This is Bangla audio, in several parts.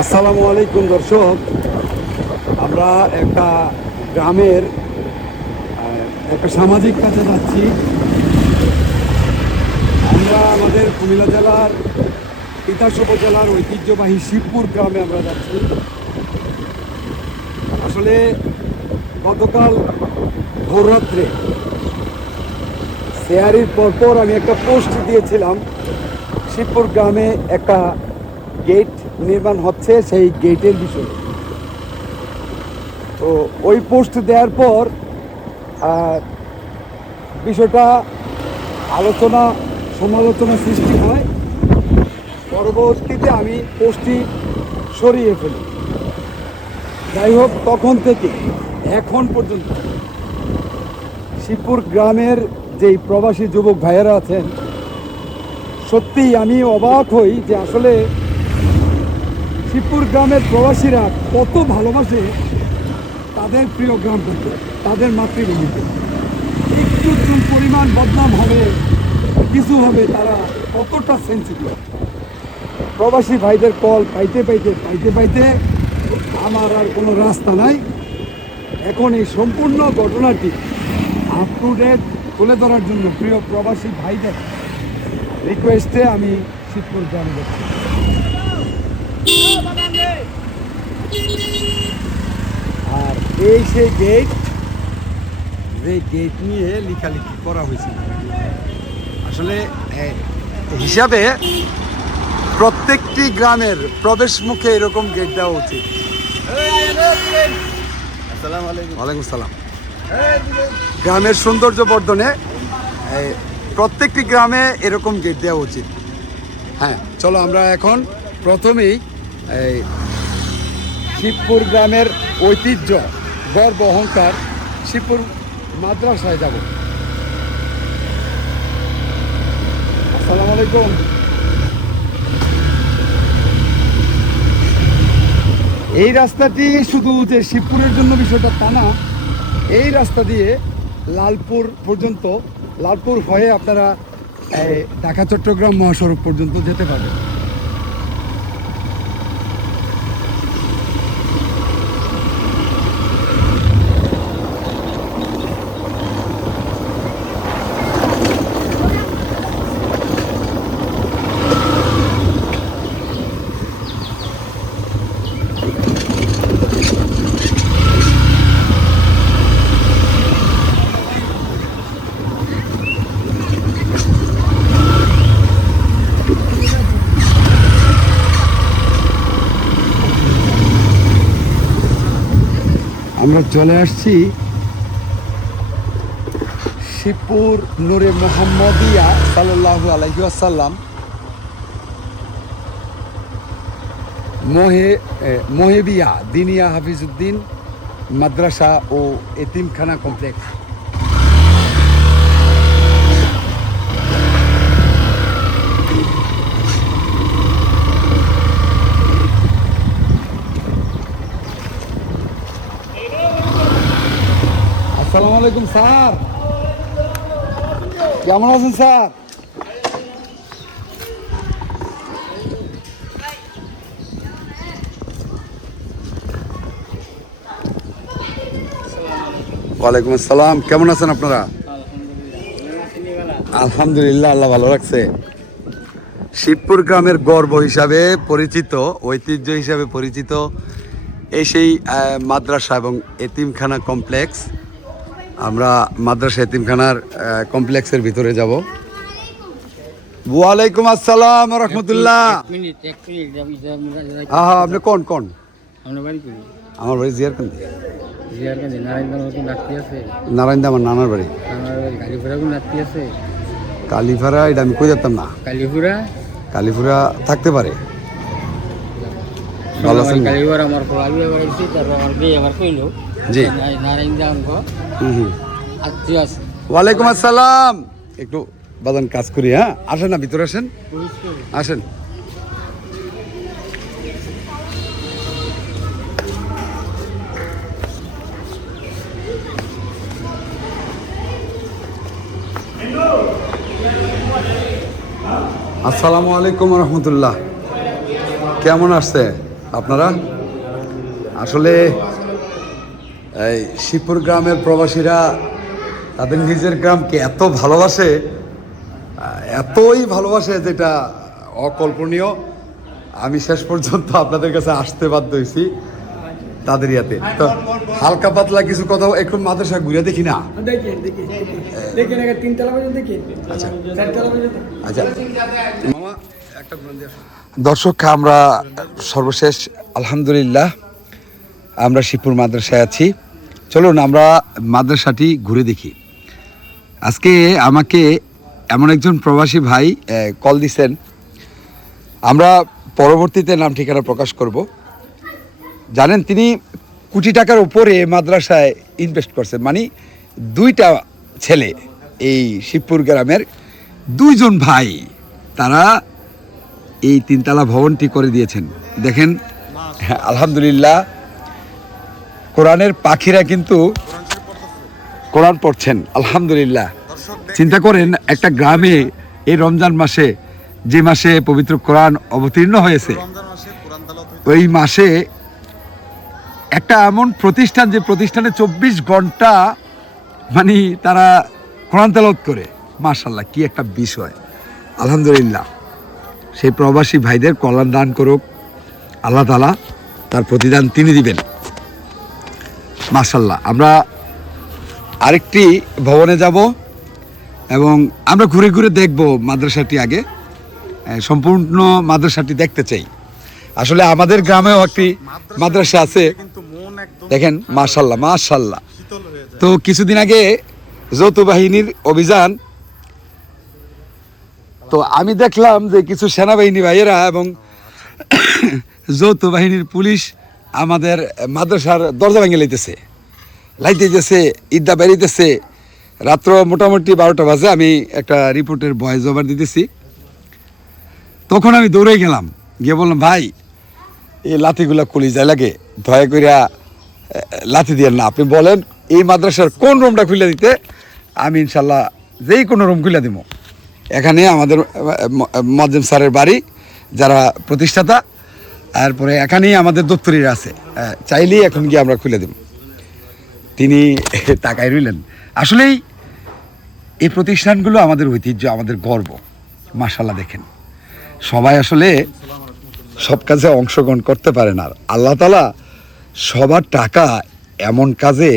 আসসালামু আলাইকুম দর্শক, আমরা একটা গ্রামের একটা সামাজিক কাজে যাচ্ছি। আমরা আমাদের কুমিল্লা জেলার তিতাস উপজেলার ঐতিহ্যবাহী শিবপুর গ্রামে আমরা যাচ্ছি। আসলে গতকাল ভোররাত্রে সেহারির পরপর আমি একটা পোস্ট দিয়েছিলাম, শিবপুর গ্রামে একটা গেট নির্মাণ হচ্ছে, সেই গেটের বিষয়ে। তো ওই পোস্ট দেওয়ার পর বিষয়টা আলোচনা সমালোচনা সৃষ্টি হয়। পরবর্তীতে আমি পোস্টটি সরিয়ে ফেলি। যাই হোক, তখন থেকে এখন পর্যন্ত শিবপুর গ্রামের যেই প্রবাসী যুবক ভাইয়েরা আছেন, সত্যিই আমি অবাক হই যে আসলে শিবপুর গ্রামের প্রবাসীরা কত ভালোবাসে তাদের প্রিয় গ্রামটাকে, তাদের মাতৃভূমিকে। একটু পরিমাণ বদনাম হবে, কিছু হবে, তারা কতটা সেন্সিটিভ। প্রবাসী ভাইদের কল পাইতে পাইতে আমার আর কোনো রাস্তা নাই। এখন এই সম্পূর্ণ ঘটনাটি আপ টু ডেট তুলে ধরার জন্য প্রিয় প্রবাসী ভাইদের রিকোয়েস্টে আমি শিবপুর গ্রামে যাচ্ছি। আর এই সেই গেট, যে গেট নিয়ে লেখালেখি করা হয়েছিল। আসলে হিসাবে প্রত্যেকটি গ্রামের প্রবেশ মুখে এরকম গেট দেওয়া উচিত। ওয়ালাইকুম সালাম। গ্রামের সৌন্দর্য বর্ধনে প্রত্যেকটি গ্রামে এরকম গেট দেওয়া উচিত। হ্যাঁ, চলো আমরা এখন প্রথমেই শিবপুর গ্রামের ঐতিহ্য, গর্ব, অহংকার শিবপুর মাদ্রাসায় যাব। আসসালামু আলাইকুম। এই রাস্তাটি শুধু যে শিবপুরের জন্য বিষয়টা তা না, এই রাস্তা দিয়ে লালপুর পর্যন্ত, লালপুর হয়ে আপনারা ঢাকা চট্টগ্রাম মহাসড়ক পর্যন্ত যেতে পারবেন। আমরা চলে আসছি শিবপুর নূরে মোহাম্মদিয়া সাল্লাল্লাহু আলাইহি ওয়াসাল্লাম মোহেবিয়া দিনিয়া হাফিজউদ্দিন মাদ্রাসা ও এতিমখানা কমপ্লেক্স। আসসালামু আলাইকুম স্যার, কেমন আছেন স্যার? ওয়ালাইকুম আসসালাম, কেমন আছেন আপনারা? আলহামদুলিল্লাহ, আল্লাহ ভালো রাখছে। শিবপুর গ্রামের গর্ব হিসাবে পরিচিত, ঐতিহ্য হিসাবে পরিচিত এই সেই মাদ্রাসা এবং এতিমখানা কমপ্লেক্স। আমরা মাদ্রাসা এতিমখানার কমপ্লেক্সের ভিতরে যাব। ওয়ালাইকুম আসসালাম রহমতুল্লাহ। হ্যাঁ হ্যাঁ, আপনি কোন? আমার বাড়ি জিয়ারকান্দি। নারায়ণদা আমার নানার বাড়ি। কালীফাড়া, এটা আমি কই যেতাম না। কালীপুরা থাকতে পারে। ভালো আছেন? জি। ওয়ালাইকুম আসসালাম। একটু বাদান কাজ করি। হ্যাঁ, আসেন না, ভিতরে আসেন, আসেন। আসসালামু আলাইকুম রহমতুল্লাহ। কেমন আসছে আপনারা? আসলে এই শিবপুর গ্রামের প্রবাসীরা তাদের নিজের গ্রামকে এত ভালোবাসে, এতই ভালোবাসে যেটা অকল্পনীয়। আমি শেষ পর্যন্ত আপনাদের কাছে আসতে বাধ্য হয়েছি তাদের ইয়াতে। তো হালকা পাতলা কিছু কথা একটু মাদ্রাসা ঘুরে দেখি না? আচ্ছা আচ্ছা মামা একটা দর্শক, আমরা সর্বশেষ আলহামদুলিল্লাহ আমরা শিবপুর মাদ্রাসায় আছি। চলুন আমরা মাদ্রাসাটি ঘুরে দেখি। আজকে আমাকে এমন একজন প্রবাসী ভাই কল দিছেন, আমরা পরবর্তীতে নাম ঠিকানা প্রকাশ করব। জানেন তিনি কোটি টাকার উপরে মাদ্রাসায় ইনভেস্ট করছেন, মানে দুইটা ছেলে এই শিবপুর গ্রামের দুইজন ভাই তারা এই তিনতলা ভবনটি করে দিয়েছেন। দেখেন আলহামদুলিল্লাহ কোরআনের পাখিরা কিন্তু কোরআন পড়ছেন আলহামদুলিল্লাহ। চিন্তা করেন একটা গ্রামে এই রমজান মাসে, যে মাসে পবিত্র কোরআন অবতীর্ণ হয়েছে, ওই মাসে একটা এমন প্রতিষ্ঠান যে প্রতিষ্ঠানে 24 ঘন্টা মানে তারা কোরআন তেলাওয়াত করে। মাশাআল্লাহ, কি একটা বিষয়। আলহামদুলিল্লাহ সেই প্রবাসী ভাইদের কল্যাণ দান করুক আল্লাহ তাআলা, তার প্রতিদান তিনি দিবেন। মাশাআল্লাহ আমরা আরেকটি ভবনে যাব এবং আমরা ঘুরে ঘুরে দেখব মাদ্রাসাটি। আগে সম্পূর্ণ মাদ্রাসাটি দেখতে চাই। আসলে আমাদের গ্রামেও একটি মাদ্রাসা আছে, দেখেন মাশাআল্লাহ মাশাআল্লাহ। তো কিছুদিন আগে যৌথ বাহিনীর অভিযান, তো আমি দেখলাম যে কিছু সেনাবাহিনী ভাইয়েরা এবং যৌথ বাহিনীর পুলিশ আমাদের মাদ্রাসার দরজা ভেঙে লাইতেছে, ঈদটা বেরিয়েছে। রাত্র মোটামুটি 12টা বাজে, আমি একটা রিপোর্টের ভয়েস ওভার দিতেছি। তখন আমি দৌড়ে গেলাম, গিয়ে বললাম ভাই এই লাঠিগুলা কলিজায় লাগে, দয়া করিয়া লাঠি দিয়ে না, আপনি বলেন এই মাদ্রাসার কোন রুমটা খুলে দিতে, আমি ইনশাল্লাহ যেই কোনো রুম খুলে দিব। এখানে আমাদের মজ্জেম স্যারের বাড়ি, যারা প্রতিষ্ঠাতা, তারপরে এখানেই আমাদের দপ্তরিরা আছে, চাইলেই এখন গিয়ে আমরা খুলে দেব। তিনি তাকায় রইলেন। আসলেই এই প্রতিষ্ঠানগুলো আমাদের ঐতিহ্য, আমাদের গর্ব। মাশাআল্লাহ দেখেন সবাই আসলে সব কাজে অংশগ্রহণ করতে পারে না, আল্লাহ তাআলা সবার টাকা এমন কাজে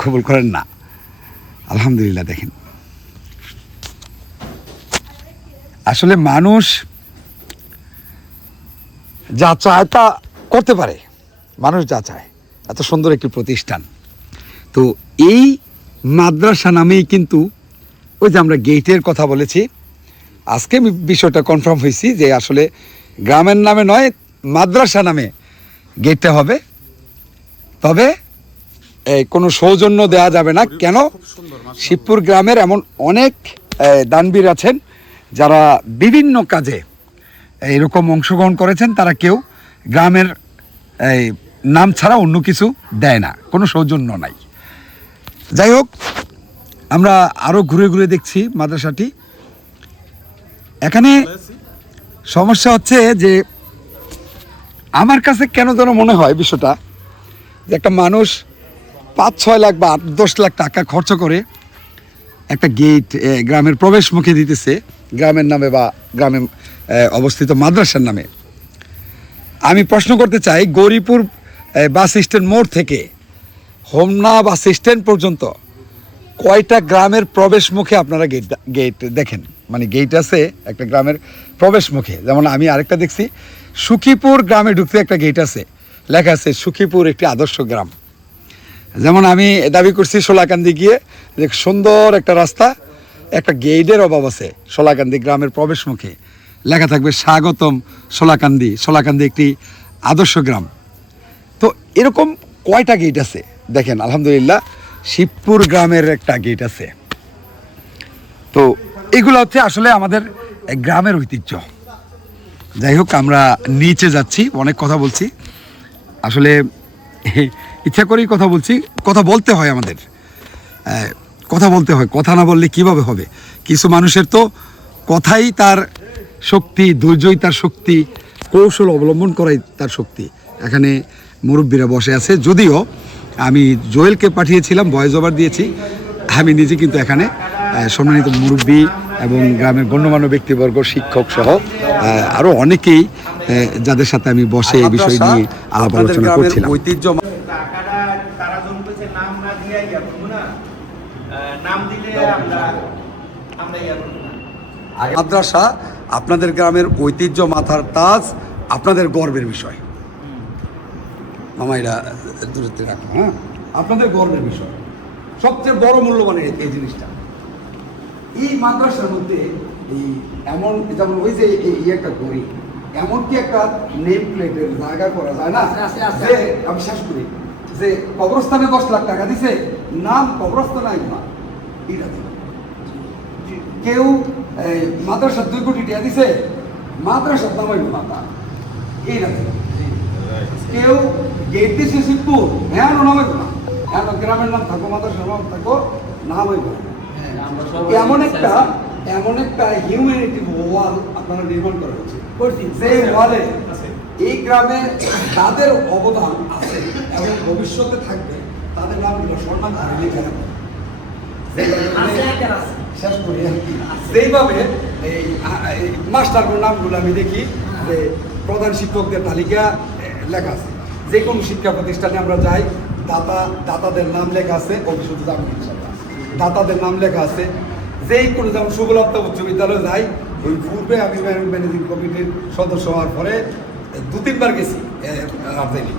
কবুল করেন না। আলহামদুলিল্লাহ দেখেন আসলে মানুষ যা চায় তা করতে পারে, মানুষ যা চায়। এত সুন্দর একটি প্রতিষ্ঠান। তো এই মাদ্রাসা নামেই কিন্তু ওই যে আমরা গেটের কথা বলেছি, আজকে আমি বিষয়টা কনফার্ম হয়েছি যে আসলে গ্রামের নামে নয়, মাদ্রাসা নামে গেটটা হবে। তবে কোনো সৌজন্য দেওয়া যাবে না। কেন? শিবপুর গ্রামের এমন অনেক দানবীর আছেন যারা বিভিন্ন কাজে এরকম অংশগ্রহণ করেছেন, তারা কেউ গ্রামের নাম ছাড়া অন্য কিছু দেয় না, কোনো সৌজন্য নাই। যাই হোক, আমরা আরও ঘুরে ঘুরে দেখছি মাদ্রাসাটি। এখানে সমস্যা হচ্ছে যে আমার কাছে কেন যেন মনে হয় বিষয়টা যে একটা মানুষ 5-6 লাখ বা 8-10 লাখ টাকা খরচ করে একটা গেট গ্রামের প্রবেশ মুখে দিতেছে, গ্রামের নামে বা গ্রামে অবস্থিত মাদ্রাসার নামে। আমি প্রশ্ন করতে চাই, গৌরীপুর বাস স্ট্যান্ড মোড় থেকে হোমনা বাস স্ট্যান্ড পর্যন্ত কয়টা গ্রামের প্রবেশ মুখে আপনারা গেট দেখেন? মানে গেট আছে একটা গ্রামের প্রবেশ মুখে। যেমন আমি আরেকটা দেখছি, সুখীপুর গ্রামে ঢুকতে একটা গেট আছে, লেখা আছে সুখীপুর একটি আদর্শ গ্রাম। যেমন আমি দাবি করছি সোলাকান্দি গিয়ে যে সুন্দর একটা রাস্তা, একটা গেটের অভাব আছে। সোলাকান্দি গ্রামের প্রবেশ মুখে লেখা থাকবে স্বাগতম সোলাকান্দি, সোলাকান্দি একটি আদর্শ গ্রাম। তো এরকম কয়টা গেট আছে দেখেন। আলহামদুলিল্লাহ শিবপুর গ্রামের একটা গেট আছে। তো এগুলো হচ্ছে আসলে আমাদের গ্রামের ঐতিহ্য। যাই হোক, আমরা নিচে যাচ্ছি, অনেক কথা বলছি, আসলে ইচ্ছা করেই কথা বলছি। কথা বলতে হয়, আমাদের কথা বলতে হয়, কথা না বললে কিভাবে হবে? কিছু মানুষের তো কথাই তার শক্তি, ধৈর্যই তার শক্তি, কৌশল অবলম্বন করাই তার শক্তি। এখানে মুরব্বীরা বসে আছে, যদিও আমি জোয়েলকে পাঠিয়েছিলাম, ভয়েস ওভার দিয়েছি। আমি নিজে কিন্তু এখানে সম্মানিত মুরব্বী এবং গ্রামের গণ্যমান্য ব্যক্তিবর্গ, শিক্ষক সহ আরও অনেকেই যাদের সাথে আমি বসে এই বিষয় নিয়ে আলাপ আলোচনা করছিলাম। ঐতিহ্য মাদ্রাসা আপনাদের গ্রামের ঐতিহ্য, মাথার তাজ, আপনাদের গর্বের বিষয়। মামা এটা দূরত্বে রাখো, হ্যাঁ, আপনাদের গর্বের বিষয়, সবচেয়ে বড় মূল্যবান এই জিনিসটা। এই মাদ্রাসার মধ্যে এই এমন, যেমন ওই যে এই একটা ঘড়ি, এমনকি একটা নেম প্লেটের জায়গা করা যায় না, যে আমি শেষ করি, যে কবরস্থানে 10 লাখ টাকা দিছে, নাম কবরস্থান আইবা এটা দিবে। কেউ মাদ্রাসার 2 কোটি টাকা দিছে, মাদ্রাসার নাম আইব মাতা এইটা দিবে। কেউ গেট দিছে শিবপুর, হ্যাঁ নাম আইব না, হ্যাঁ গ্রামের নাম থাকো, মাদ্রাসার নাম থাকো, নাম আইব না। এমন একটা হিউম্যানিটি ওয়াল আপনারা নির্মাণ করা হচ্ছে, যে ওয়ালে এই গ্রামে তাদের অবদান আছে এবং ভবিষ্যতে থাকবে, তাদের নামগুলো স্বর্ণাক্ষরে লিখে রাখবে। শেষ করি, সেইভাবে এই মাস্টারগুলোর নামগুলো আমি দেখি যে প্রধান শিক্ষকদের তালিকা লেখা আছে। যে কোনো শিক্ষা প্রতিষ্ঠানে আমরা যাই, দাতাদের নাম লেখা আছে, ভবিষ্যতে যাবো ইনশাআল্লাহ, দাতাদের নাম লেখা আছে। যেই কোনো, যেমন সুবলতা উচ্চ বিদ্যালয়ে যাই, ওই পূর্বে আমি ম্যানেজিং কমিটির সদস্য হওয়ার পরে 2-3 বার গেছি রাজধানী,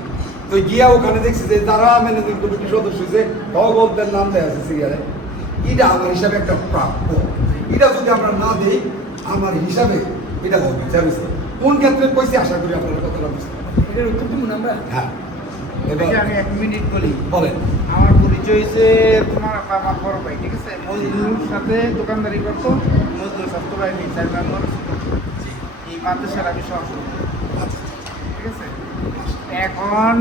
তো গিয়া ওখানে দেখছি যে যারা ম্যানেজিং কমিটির সদস্য হয়েছে ভগবতের নাম দেওয়া আছে সিরিয়ালে। এটা আমার হিসাবে একটা প্রাপ্য, এটা যদি আমরা না দিই আমার হিসাবে এটা হবে। জানিস কোন ক্ষেত্রে কইছি, আশা করি আপনারা কতটা বুঝতে পারবেন। এটার উত্তর দিব না আমরা। হ্যাঁ, এটাকে আমি 1 মিনিট বলি। বলেন। আমার পরিচয় হয়েছে তোমার আমার বড় ভাই, ঠিক আছে? মজদুর সাথে দোকানদারি করতো, মজদুর স্বাস্থ্য বাহিনী 4 মেম্বার এই মাদ্রাসার আমি সহসভাপতি, ঠিক আছে? এখন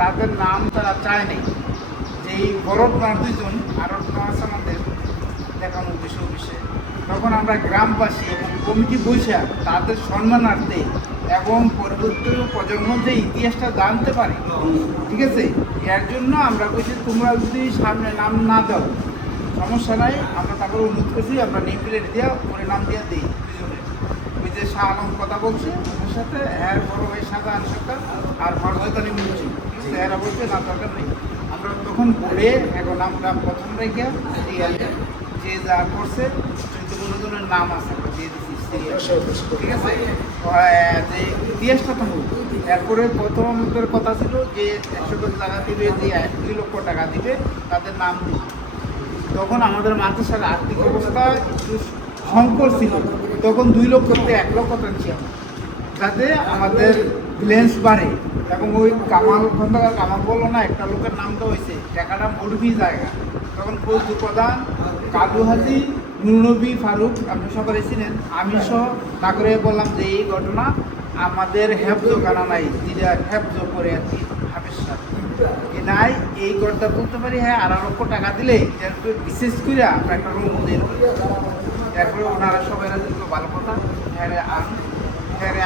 তাদের নাম তারা চায় নাই, যে এই বড়টার 2 জন আরও আছে আমাদের দেখানো উদ্দেশ্যে। তখন আমরা গ্রামবাসী এবং কমিটি বৈশা তাদের সম্মানার্থে এবং পরবর্তী প্রজন্ম যে ইতিহাসটা জানতে পারে, ঠিক আছে, এর জন্য আমরা বলছি তোমরা যদি সামনে নাম না দাও সমস্যা নাই, আমরা তারপরে অনুরোধ করছি আমরা নেম প্লেট দেওয়া করে নাম দিয়ে দিই। ওই যে শাহ আলম কথা বলছে ওর সাথে এর বড় ভাই শাহজাহান সরকার আর হরজত আলী মুন্সি, ঠিক আছে, এরা বলছে না দরকার নেই। আমরা তখন পড়ে এখন আমরা প্রথম রেখে যে যা করছে 14 জনের নাম আছে দিয়ে দিচ্ছি, ঠিক আছে? যে ইতিহাসটা তো হোক। এরপরে প্রথম আমাদের কথা ছিল যে 100 কোটি টাকা দিবে, যে 2 লক্ষ টাকা দিবে তাদের নাম দিবে। তখন আমাদের মাদ্রাসার আর্থিক অবস্থা একটু সংকট ছিল, তখন 2 লক্ষ থেকে 1 লক্ষ টানছি আমরা, যাতে আমাদের ব্যালেন্স বাড়ে। এবং ওই কামাল খন্দকার কামাল বললো না, একটা লোকের নাম তো হয়েছে, টাকাটা মরবি জায়গা। তখন ফৌজু প্রধান, কাদু হাজি, নুরনবী ফারুক, আপনি সকলে ছিলেন, আমি সহ না করে বললাম যে এই ঘটনা আমাদের হেফজ কানা নাই, যেটা হেফজ করে আর কি হাফেজ সাহেব নাই, এই কথা বলতে পারি। হ্যাঁ, 1.5 লক্ষ টাকা দিলে বিশেষ করে আমরা একটা রুম দিন, তারপরে ওনারা সবাই দিল, ভালো কথা। হ্যাঁ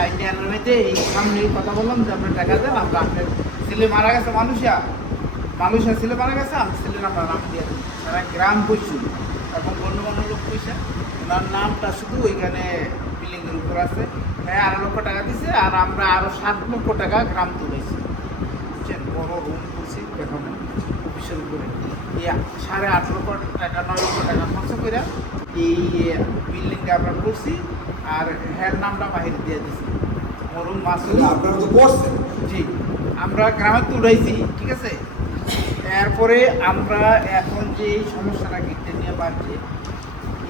আইডিয়ান নিতে এই সামনে কথা বললাম যে আপনার টাকা দেন, আমরা আপনার ছেলে মারা গেছে, মানুষের ছেলে মারা গেছে, আমি ছেলের আমরা নাম দিয়ে দিই। সারা গ্রাম বসছিল, এখন গণ্যমান্য লোক পয়সা, ওনার নামটা শুধু ওইখানে বিল্ডিংয়ের উপর আছে। হ্যাঁ, 1.5 লক্ষ টাকা দিছে, আর আমরা আরও 7 লক্ষ টাকা গ্রাম তুলেছি, বুঝছেন? বড় রুম করছি এখানে অফিসের উপরে, 8.5 লক্ষ টাকা 9 লক্ষ টাকা খরচ করে এই বিল্ডিংটা আমরা করছি। আর হ্যার নামটা বাহিরে দিয়ে দিছি, মরুম মাসুদ। আপনারা তো করছেন, জি, আমরা গ্রামে তুলাইছি, ঠিক আছে? এরপরে আমরা এখন যে এই সমস্যাটা গেটে নিয়ে বাড়ছে,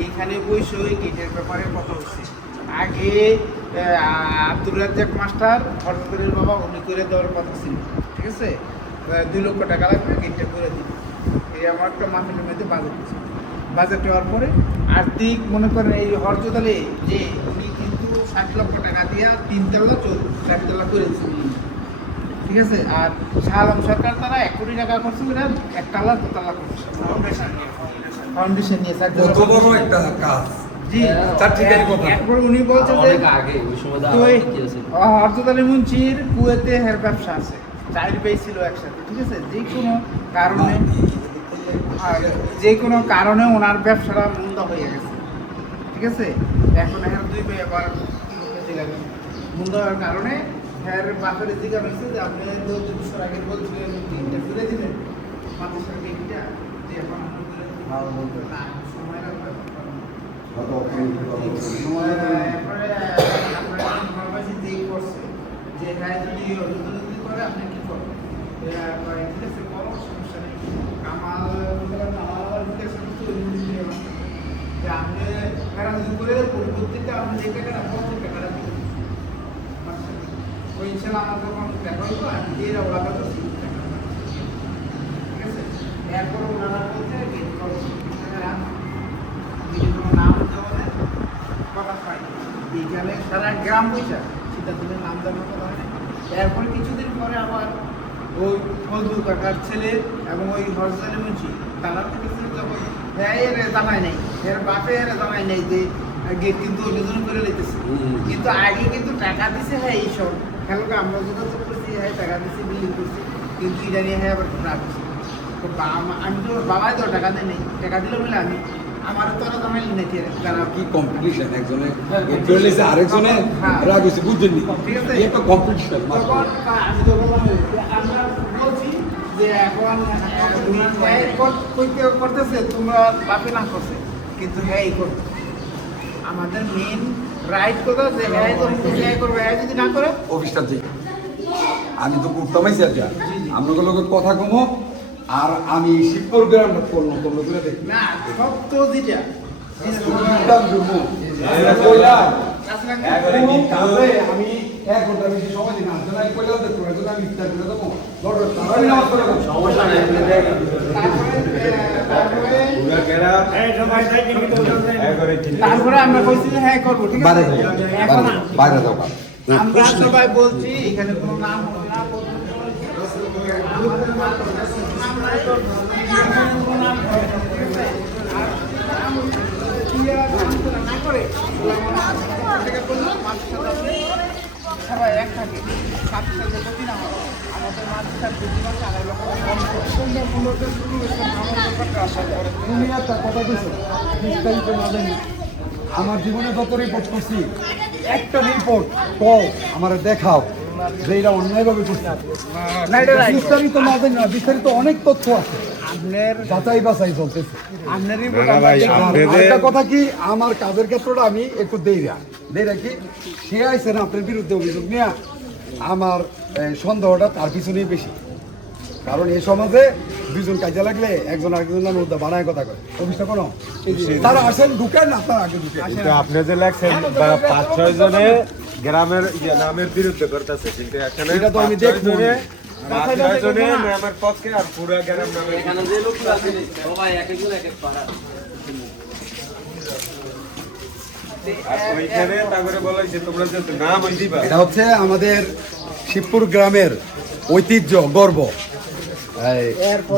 এইখানে বসে ওই গেটের ব্যাপারে কথা হচ্ছে। আগে আব্দুল রাজ্জাক মাস্টার হরজতের বাবা উনি করে দেওয়ার কথা ছিল, ঠিক আছে? 2 লক্ষ টাকা লাগবে, গেটটা করে দিন। এই আমার একটা মাহফিলের মধ্যে বাজেট আছে। বাজেট হওয়ার পরে আর্থিক মনে করেন এই হরজতালে যে উনি কিন্তু 60 লক্ষ টাকা দিয়ে 3 তলা 4 তলা করেছে, ঠিক আছে? আর শাহ আলম সরকার তারা 1 কোটি টাকা খরচ করে 1 তলা 2 তলা করছে ফাউন্ডেশন নিয়ে। কত বড় একটা কাজ, জি চারটিখানি কথা। একবার উনি বলছে যে অনেক আগে ওই সময় তো তুই আরো কি আছে? হযরত আলী মুন্সির কুয়েতে হের ব্যবসা আছে, চার ভাই ছিল একসাথে, ঠিক আছে, যে কোনো কারণে ওনার ব্যবসাটা মন্দা হয়ে গেছে, ঠিক আছে। এখন হের দুই ভাই আবার মন্দা হওয়ার কারণে হের বাপের জিজ্ঞাসা হয়েছে যে আপনি তো 2 বছর আগে বলছিলেন তিনটা ফিরে দিলেন মাত্র তিনটা, যে এখন আপনি বললেন না সময় লাগবে। এরপরে আপনারা নরমালি যেই করছে যে হ্যাঁ যদি অনুমতি করে আপনি কি করবেন, ঠিক আছে কোনো সমস্যা নেই। কামাল আবার বিকাশ করতে যে আপনি মেরামতি করে পরিবর্তিতে আপনি যে টাকাটা 50 টাকাটা দিবেন ওই ইনশাল্লাহ আমার যখন দেখা হইব আমি দিয়ে ওরা কথা ঠিক আছে। এরপর ওনারা বলছে গেট করবো নাম দেওয়া কথা পাই এইখানে সারা গ্রাম পয়সা সেটা তুলে নাম দেওয়ার কথা হয়। এরপরে কিছুদিন পরে আবার ওই ফজলু কাকার ছেলে এবং ওই হরজালি মুন্সি তারা থেকে যখন হ্যাঁ এর জানাই নেই, এর বাপে এর জানাই নেই যে গেট কিন্তু অন্যজন করে লইতেছে, কিন্তু আগে কিন্তু টাকা দিছে হ্যাঁ এইসব খেলোকে আমরা যোগাযোগ করছি হ্যাঁ টাকা দিছি বিল্ডিং করছি, কিন্তু এটা নিয়ে হ্যাঁ আবার ঘোরা করছি। তো আমি তো বাবাই তো টাকা দেয় নেই, টাকা দিলে বলে আমি আমার তো ওরা জানাইলি নাকি তারা কি কম্পিটিশন, একজনে জেনেছে আরেকজনে হ্যাঁ। রাগ হয়েছে, বুঝছেন নি? ঠিক আছে। একটা কম্পিটিশন। তখন আমি তো বললাম যে আমরা বলছি যে এখন করতেছে তোমরা বাপে না করছে, কিন্তু হ্যাঁ এই করবে আমাদের মেন রাইট কথা যে হ্যাঁ হ্যাঁ করবে, হ্যাঁ যদি না করে অফিসটা ঠিক আমি তো করতামই আর যা আমরা লোকের কথা কমো, আর আমি শিবপুর গ্রামটা করলো তোমরা করে দেখি না সত্য যেটা আমি 1 ঘন্টা বেশি সময় দিই না, আমি কইলাম তো তোমরা আমি ইফতার করে দেবো, সমস্যা নেই, আপনি দেখেন। তারপরে আমরা কইছি যে হ্যাঁ করবো, ঠিক আছে। এখন বাইরে যাও আমরা সবাই বলছি এখানে কোনো নাম হবে না, না করে সবাই এক থাকে সাথে সাথে প্রতি না হয় আমাদের মানুষের বুদ্ধিমান আড়াই লক্ষ তুমি একটা কথা দিছো বিস্তারিত না জানি আমার জীবনে যত রিপোর্ট করছি একটা রিপোর্ট কও আমার দেখাও যে এটা অন্যায়ভাবে করছে। না, এটা right। বিস্তারিত না জানি না, বিস্তারিত অনেক তথ্য আছে, আপনার যাচাই বাছাই চলতেছে। আপনার আর একটা কথা কি আমার কাজের ক্ষেত্রটা আমি একটু দেই রাখি, সে আইসে না আপনার বিরুদ্ধে অভিযোগ নিয়ে আমার সন্দেহটা তার পিছনেই বেশি, কারণ এই সমাজে দুজন কাজে লাগলে একজন আরেকজন নামে উদ্যা বানায় কথা কয় অফিসটা কোনো তারা আসেন ঢুকেন আপনার আগে ঢুকেন। কিন্তু আপনি যে লেখছেন 5-6 জনে গ্রামের নামের বিরুদ্ধে করতেছে, কিন্তু এখানে এটা তো আমি 5-6 দেখবো। জনে 5-6 জনে নামের পক্ষে আর পুরা গ্রাম নামের এখানে যে লোক আছে সবাই এক একজন এক এক পাড়া। আর ওইখানে তারপরে বলা হয়েছে তোমরা যে নাম ওই দিবা এটা হচ্ছে আমাদের শিবপুর গ্রামের ঐতিহ্য গর্ব, এই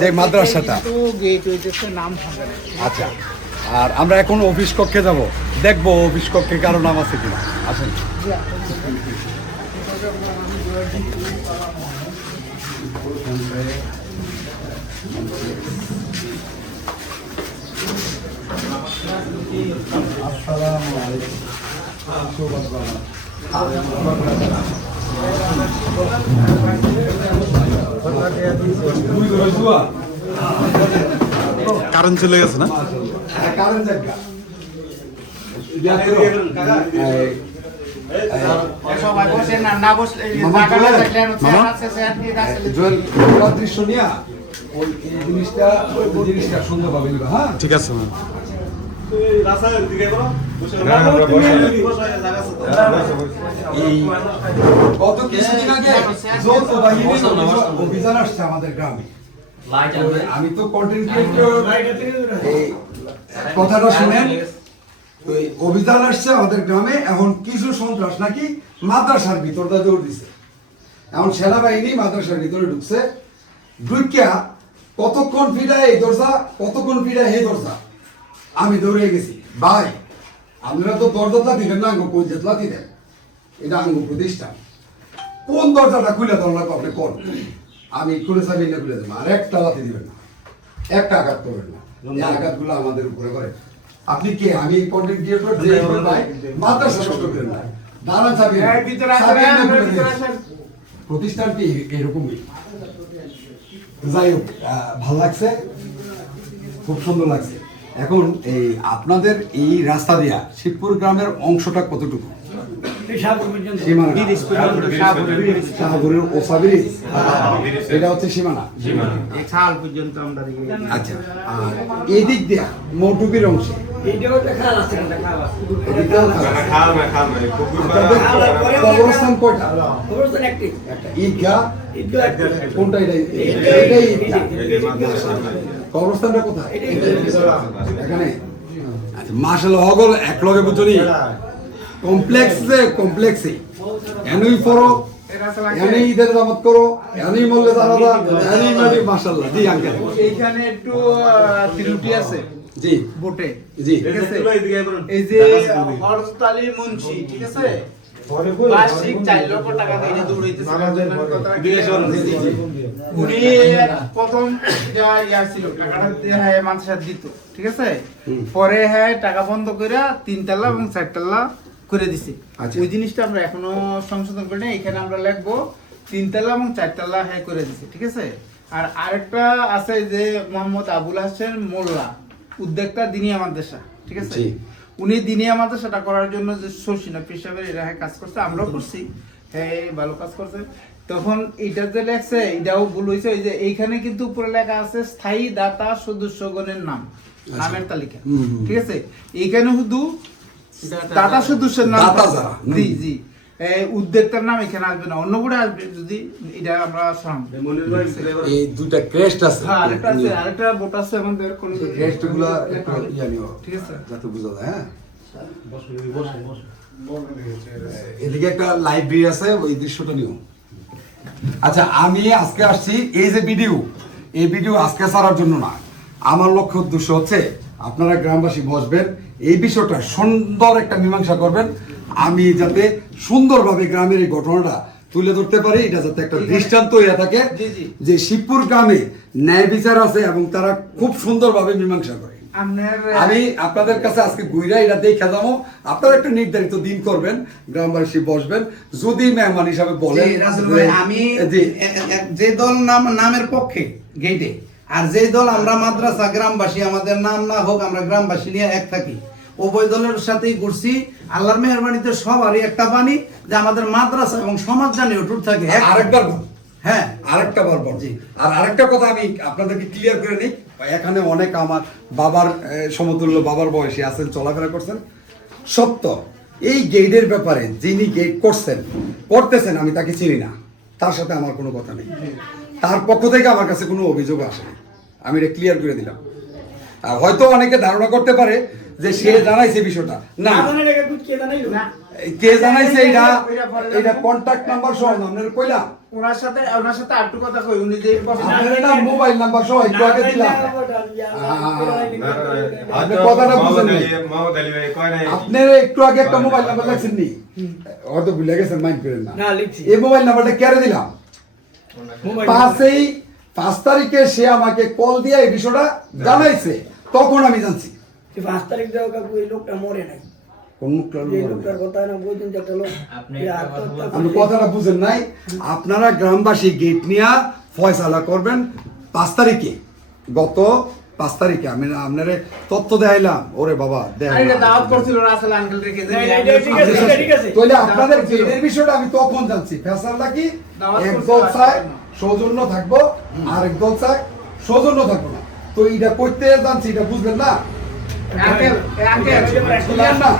যে মাদ্রাসাটা। গেট হইতেছে নাম হবে না। আচ্ছা, আর আমরা এখন অফিস কক্ষে যাব, দেখবো অফিস কক্ষে কারো নাম আছে কিনা। আসেন। কারণ চলে গেছে না কারণ জায়গা সবাই বসে না না বসলে জায়গাটা দেখলে আছে স্যার দিয়ে আসলে জুয়েল দৃশ্য নিয়ে ওই এই জিনিসটা সুন্দরভাবে নিবা। হ্যাঁ, ঠিক আছে এই গত কিছুদিন আগে যৌথ বাহিনীর অভিযান আসছে আমাদের গ্রামে। লাইট তো আনবে। আমি তো কন্টেন্ট ক্রিয়েটর, এই কথাটা শুনেন। তো এই অভিযান আসছে আমাদের গ্রামে, এখন কিছু সন্ত্রাস নাকি মাদ্রাসার ভিতরটা দৌড় দিছে। এখন সেনাবাহিনী মাদ্রাসার ভিতরে ঢুকছে, ঢুকিয়া কতক্ষণ ফিরায় এই দরজা, কতক্ষণ ফিরায় এই দরজা। আমি দৌড়ে গেছি, ভাই আপনারা তো দরজা দিবেন না, আঙ্গ কোন জেতলা দিবেন, এটা আঙ্গ প্রতিষ্ঠান। কোন দরজাটা খুলে দেওয়া লাগবে আপনি কোন, আমি খুলে চাবি না খুলে দেবো, আর একটা লাথি দিবেন না, একটা আঘাত করবেন না, এই আঘাতগুলো আমাদের উপরে করে। আপনি কে? আমি কন্টেন্ট ক্রিয়েটর, যে ভাই মাদ্রাসা নষ্ট করেন না, দাঁড়ান চাবি প্রতিষ্ঠানটি এরকমই। যাই হোক, ভালো লাগছে, খুব সুন্দর লাগছে। এখন এই আপনাদের এই রাস্তা দিয়া শিবপুর গ্রামের অংশটা কতটুকু? সীমানা, শাহপুরের ওসা ব্রিজ, এটা হচ্ছে সীমানা। এই খাল পর্যন্ত আমরা দিকে আচ্ছা, আর এই দিক দিয়া মৌটুপির অংশ, এদিকটাও খাল। আপনাদের কবরস্থান কয়টা? একটা ঈদগাহ, কোনটা? এটাই ঈদগাহ। কবরস্থানটা কোথায়? এখানে। আচ্ছা, মাশাআল্লাহ, হগল এক লগে বুঝনি কমপ্লেক্সে এনই পড়ো, এনই ঈদের জামাত করো, এনই মল্লে জানাজা, এনই নবী, মাশাআল্লাহ। জি আঙ্কেল, এইখানে একটু ত্রুটি আছে জি বোটে, জি, ঠিক আছে? এই যে হযরত আলী মুন্সি, ঠিক আছে, বার্ষিক 4 লক্ষ টাকা দিয়ে দৌড়াইতেছে, উনি প্রথম যা ইয়া ছিল টাকাটা দিয়ে হ্যাঁ মানুষের দিত, ঠিক আছে? পরে হ্যাঁ টাকা বন্ধ করে 3 তলা এবং 4 তলা করে দিছে। আচ্ছা। ওই জিনিসটা আমরা এখনো সংশোধন করি না, এখানে আমরা লিখবো 3 তলা এবং 4 তলা হ্যাঁ করে দিছে, ঠিক আছে? আর আরেকটা আছে যে মোহাম্মদ আবুল হাসেন মোল্লা, উদ্যোক্তা দিনিয়া মাদ্রাসা, ঠিক আছে? জি। উনি দিনিয়া মাদ্রাসাটা করার জন্য যে শর্ষিনা পেশাবের এরা কাজ করছে, আমরাও করছি, হ্যাঁ ভালো কাজ করছে। তখন এটা যে লেখছে এটাও ভুল হয়েছে, ওই যে এইখানে কিন্তু উপরে লেখা আছে স্থায়ী দাতা সদস্যগণের নাম, নামের তালিকা, ঠিক আছে? এইখানে শুধু দাতা সদস্যের নাম, দাতা যারা, জি জি, উদ্যোক্তার নাম এখানে আসবে না, অন্য করে আসবে। যদি এটা আমরা সরাম, এই দুইটা ক্রেস্ট আছে, হ্যাঁ আরেকটা বোট আছে আমাদের কোন ক্রেস্ট গুলা একটু জানিও, ঠিক আছে? যাতে বুঝা যায়। হ্যাঁ, এদিকে একটা লাইব্রেরি আছে, ওই দৃশ্যটা নিও। আচ্ছা, আমি আজকে আসছি, এই যে ভিডিও, এই ভিডিও আজকে ছাড়ার জন্য না, আমার লক্ষ্য উদ্দেশ্য হচ্ছে আপনারা গ্রামবাসী বসবেন, এই বিষয়টা সুন্দর একটা মীমাংসা করবেন, আমি যাতে সুন্দরভাবে গ্রামের এই ঘটনাটা তুলে ধরতে পারি, এটা যাতে একটা দৃষ্টান্ত হয়ে থাকে জি, জি। যে শিবপুর গ্রামে ন্যায় বিচার আছে এবং তারা খুব সুন্দরভাবে মীমাংসা করে। আমি আপনাদের কাছে আজকে ঘুরা এটা দেখে যাবো, আপনারা একটা নির্ধারিত দিন করবেন, গ্রামবাসী বসবেন, যদি মেহমান হিসাবে বলেন। আমি জি, যে দল নামের পক্ষে গেটে, আর যে দল আমরা মাদ্রাসা গ্রামবাসী, আমাদের নাম না হোক, আমরা গ্রামবাসী নিয়ে এক থাকি, উভয় দলের সাথেই ঘুরছি। আল্লাহর মেহরবানিতে সবারই একটা বাণী যে আমাদের মাদ্রাসা এবং সমাজ জানি অটুট থাকে। আরেকবার বল, হ্যাঁ, আরেকটা বার বল। আর আরেকটা কথা আমি আপনাদেরকে ক্লিয়ার করে নিই, এখানে অনেক আমার বাবার সমতুল্য, বাবার বয়সী আছেন, চলাফেরা করছেন, সত্য এই গেটের ব্যাপারে যিনি গেট করতেছেন আমি তাকে চিনি না, তার সাথে আমার কোনো কথা নেই, তার পক্ষ থেকে আমার কাছে কোনো অভিযোগ আসেনি, আমি এটা ক্লিয়ার করে দিলাম। আর হয়তো অনেকে ধারণা করতে পারে যে সে জানাইছে বিষয়টা, না, কে জানাইছে এটা কন্টাক্ট নাম্বার সহ আপনাদের কইলাম, ওনার সাথে আরেকটু কথা কই, উনি যে আপনার এটা মোবাইল নাম্বার সহ একটু আগে দিলাম, আপনি কথাটা বুঝেন নাই, আপনার একটু আগে একটা মোবাইল নাম্বার লেখছেন নি, হয়তো ভুলে গেছেন, মাইন্ড করেন না, এই মোবাইল নাম্বারটা কেড়ে দিলাম। 5 তারিখে সে আমাকে কল দিয়ে এই বিষয়টা জানাইছে, তখন আমি জানছি। 5 তারিখ দেওয়া কাকু এই লোকটা মরে নাই, কোন মুখটার এই লোকটার কথা না বলছেন যে একটা লোক আপনি কথাটা বুঝেন নাই। আপনারা গ্রামবাসী গেট নিয়ে ফয়সালা করবেন 5 তারিখে, গত 5 তারিখে আমি আপনারে তথ্য দেখাইলাম, ওরে বাবা আরে দাওয়াত করছিল রাসেল আঙ্কেল রেখে যে ঠিক আছে। তাহলে আপনাদের গেটের বিষয়টা আমি তখন জানছি। ফয়সালা কি একদল চায় সৌজন্য থাকবো, আর একদল চায় সৌজন্য থাকবো না, তো এটা করতে জানছি, এটা বুঝবেন না বুঝলেন না?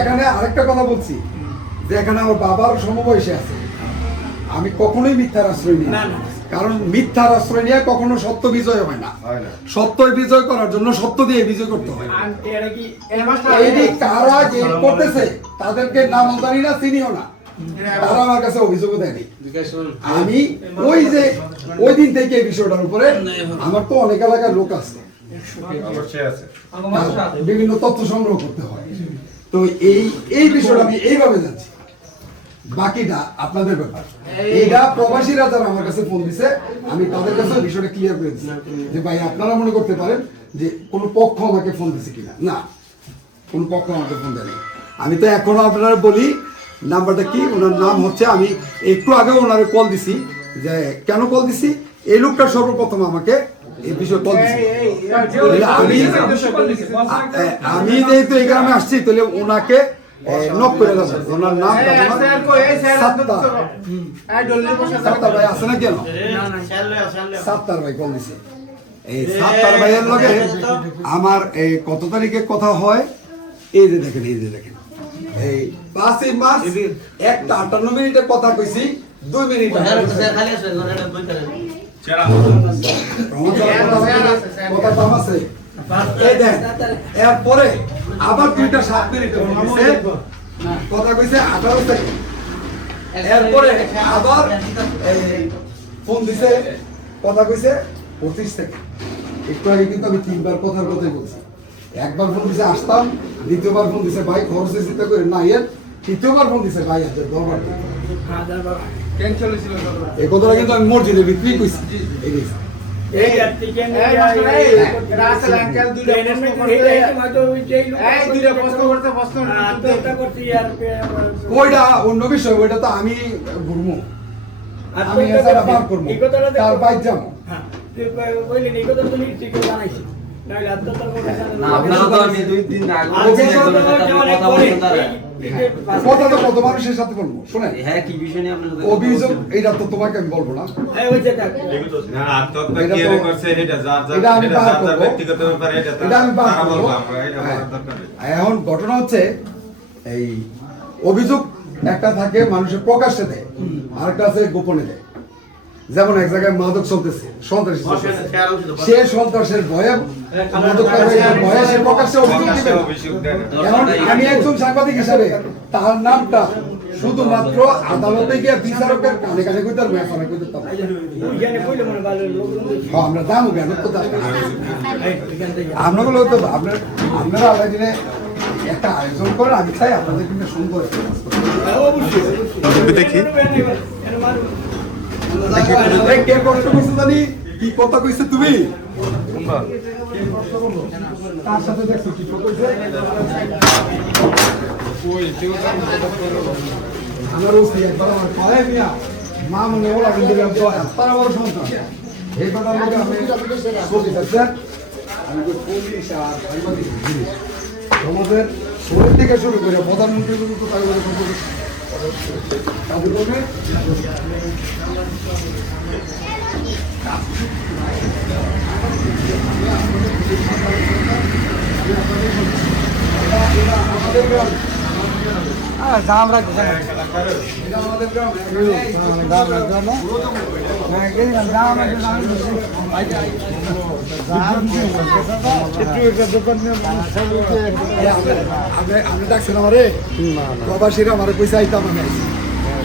এখানে আরেকটা কথা বলছি যে এখানে আমার বাবার সমবয়সী আছে, আমি কখনোই মিথ্যার আশ্রয় নিই না, কারণ মিথ্যার আশ্রয় নিয়ে কখনো সত্য বিজয় হয় না, সত্য বিজয় করার জন্য সত্য দিয়ে বিজয় করতে হয়। এই যে কারা গেট করতেছে তাদেরকে নাম জানি না, চিনিও না, তারা আমার কাছে অভিযোগ দেয়নি। আমি ওই দিন থেকে এই বিষয়টার উপরে, আমার তো অনেক এলাকার লোক আছে, অবশ্যই আছে। বিভিন্ন তথ্য সংগ্রহ করতে হয়। তো এই বিষয়টা আমি এইভাবে যাচ্ছি, বাকিটা আপনাদের ব্যাপার। এইটা প্রবাসীরা যারা আমার কাছে ফোন দিছে, আমি তাদের কাছে বিষয়টা ক্লিয়ার করে দিচ্ছি যে ভাই আপনারা মনে করতে পারেন যে কোনো পক্ষ আমাকে ফোন দিছে কিনা, না, কোনো পক্ষ আমাকে ফোন দেয়নি। আমি তো এখনো আপনারা বলি নাম্বারটা কি, ওনার নাম হচ্ছে, আমি একটু আগে ওনারে কল দিছি, যে কেন কল দিছি, এই লোকটা সর্বপ্রথম আমাকে এই বিষয়ে কল দিছি। আমি যেহেতু এই গ্রামে আসছি, তাহলে ওনাকে নক করে দেবো। ওনার নাম সাত্তার ভাই আছে না, কেন সাত্তার ভাই কল দিছে। এই সাত্তার ভাইয়ের লগে আমার এই কত তারিখে কথা হয়, এই যে দেখেন, এই যে দেখেন, এই 5 মার্চ 1:58 কথা কইছি, 2 মিনিট কথা কম আছে। এই দেখ, এরপরে আবার 2:07 কথা কইছে 18 সেকেন্ড। এরপরে আবার ফোন দিছে, কথা কইছে 25 সেকেন্ড। একটু আগে কিন্তু আমি 3বার কথার কথাই বলছি। একবার ফোন দিছে আসতাম, দ্বিতীয়বার ফোন দিছে ভাই খরচে চিন্তা করে না এর, তৃতীয়বার ফোন দিছে ভাই হাতে দরবার। এই কথাটা কিন্তু আমি মসজিদের ভিতরেই কইছি। এই আর্টিকেল ওইটা অন্য বিষয়, ওইটা তো আমি ঘুরবো, আমি এছাড়া বার করবো, তার বাইক যাবো। না আপনারা তো আমি 2 দিন আগে বলছি একজনের সাথে আপনি কথা বলছেন তারা। কথা তো কত মানুষের সাথে বলবো, শোনেন হ্যাঁ কি বিষয় নিয়ে আপনারা অভিযোগ, এইটা তো তোমাকে আমি বলবো না, না আত্মহত্যা কে করছে এটা যার যার এটা আমি বার করবো, ব্যক্তিগত ব্যাপার, এটা এটা আমি বার তারা করবো। বলবো, আমরা এটা হ্যাঁ। বলার দরকার নেই। এখন ঘটনা হচ্ছে, এই অভিযোগ একটা থাকে মানুষের প্রকাশ্যে দেয়, আর কাছে গোপনে দেয়। যেমন এক জায়গায় মাদক চলতেছে, সন্ত্রাসী চলতেছে, সে সন্ত্রাসের ভয়ে মাদক ব্যবসায়ীর ভয়ে সে প্রকাশ্যে অভিযোগ দিবে না। অভিযোগ দেন। এখন আমি একজন সাংবাদিক হিসাবে তার নামটা শুধুমাত্র আদালতে গিয়ে বিচারকের কানে কানে কইতে পারবো, এখন কইতে পারবো না। হ্যাঁ, আমরা জানবো কেন তো আপনাগুলো তো আপনারা আলাদা দিনে একটা আয়োজন করেন, আমি চাই আপনাদের কিন্তু সুন্দর একটা কাজ করতে। দেখি এই কে কষ্ট করছে জানি, কি কথা কইছে তুমি? তার সাথে দেখছো কি কথা কইছে? আমার ওসি একবার আমার কয় মিয়া, মা মনে ওরা কিন্তু তারা বড় সন্তান। এই কথার মধ্যে আমি সত্যি স্যার, আমি তো পুলিশ আর সাংবাদিক জিনিস আমাদের শরীর থেকে শুরু করে প্রধানমন্ত্রী পর্যন্ত তার কাজে করবে। আমাদের গ্রাম, এটা আমাদের গ্রাম, আপনি ডাকছেন আমারে, প্রবাসীরা আমারে পয়সা আইতাম, আমি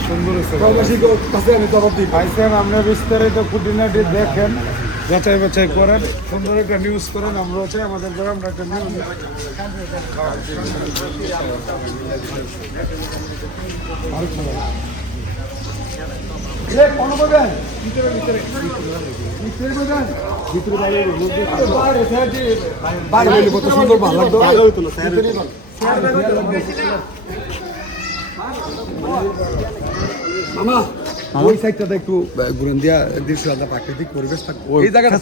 সুন্দর প্রবাসী কাছে আমি তরফ দিই। পাইছেন, আমরা বিস্তারিত খুঁটিনাটি দেখেন, যাচাই বাছাই করেন, সুন্দর একটা নিউজ করেন। আমরা হচ্ছে আমাদের গ্রামটা একটা নিউজ কোনো বলেন ভিতরে ভিতরে ভিতরে বলেন ভিতরে বাইরে বাইরে কত সুন্দর ভালো লাগতো, ভালো হইতো না মামা। ওই সাইডটাতে একটু ঘুরেন দিয়া দৃশ্য আলাদা প্রাকৃতিক পরিবেশ থাকবে। এই জায়গাটা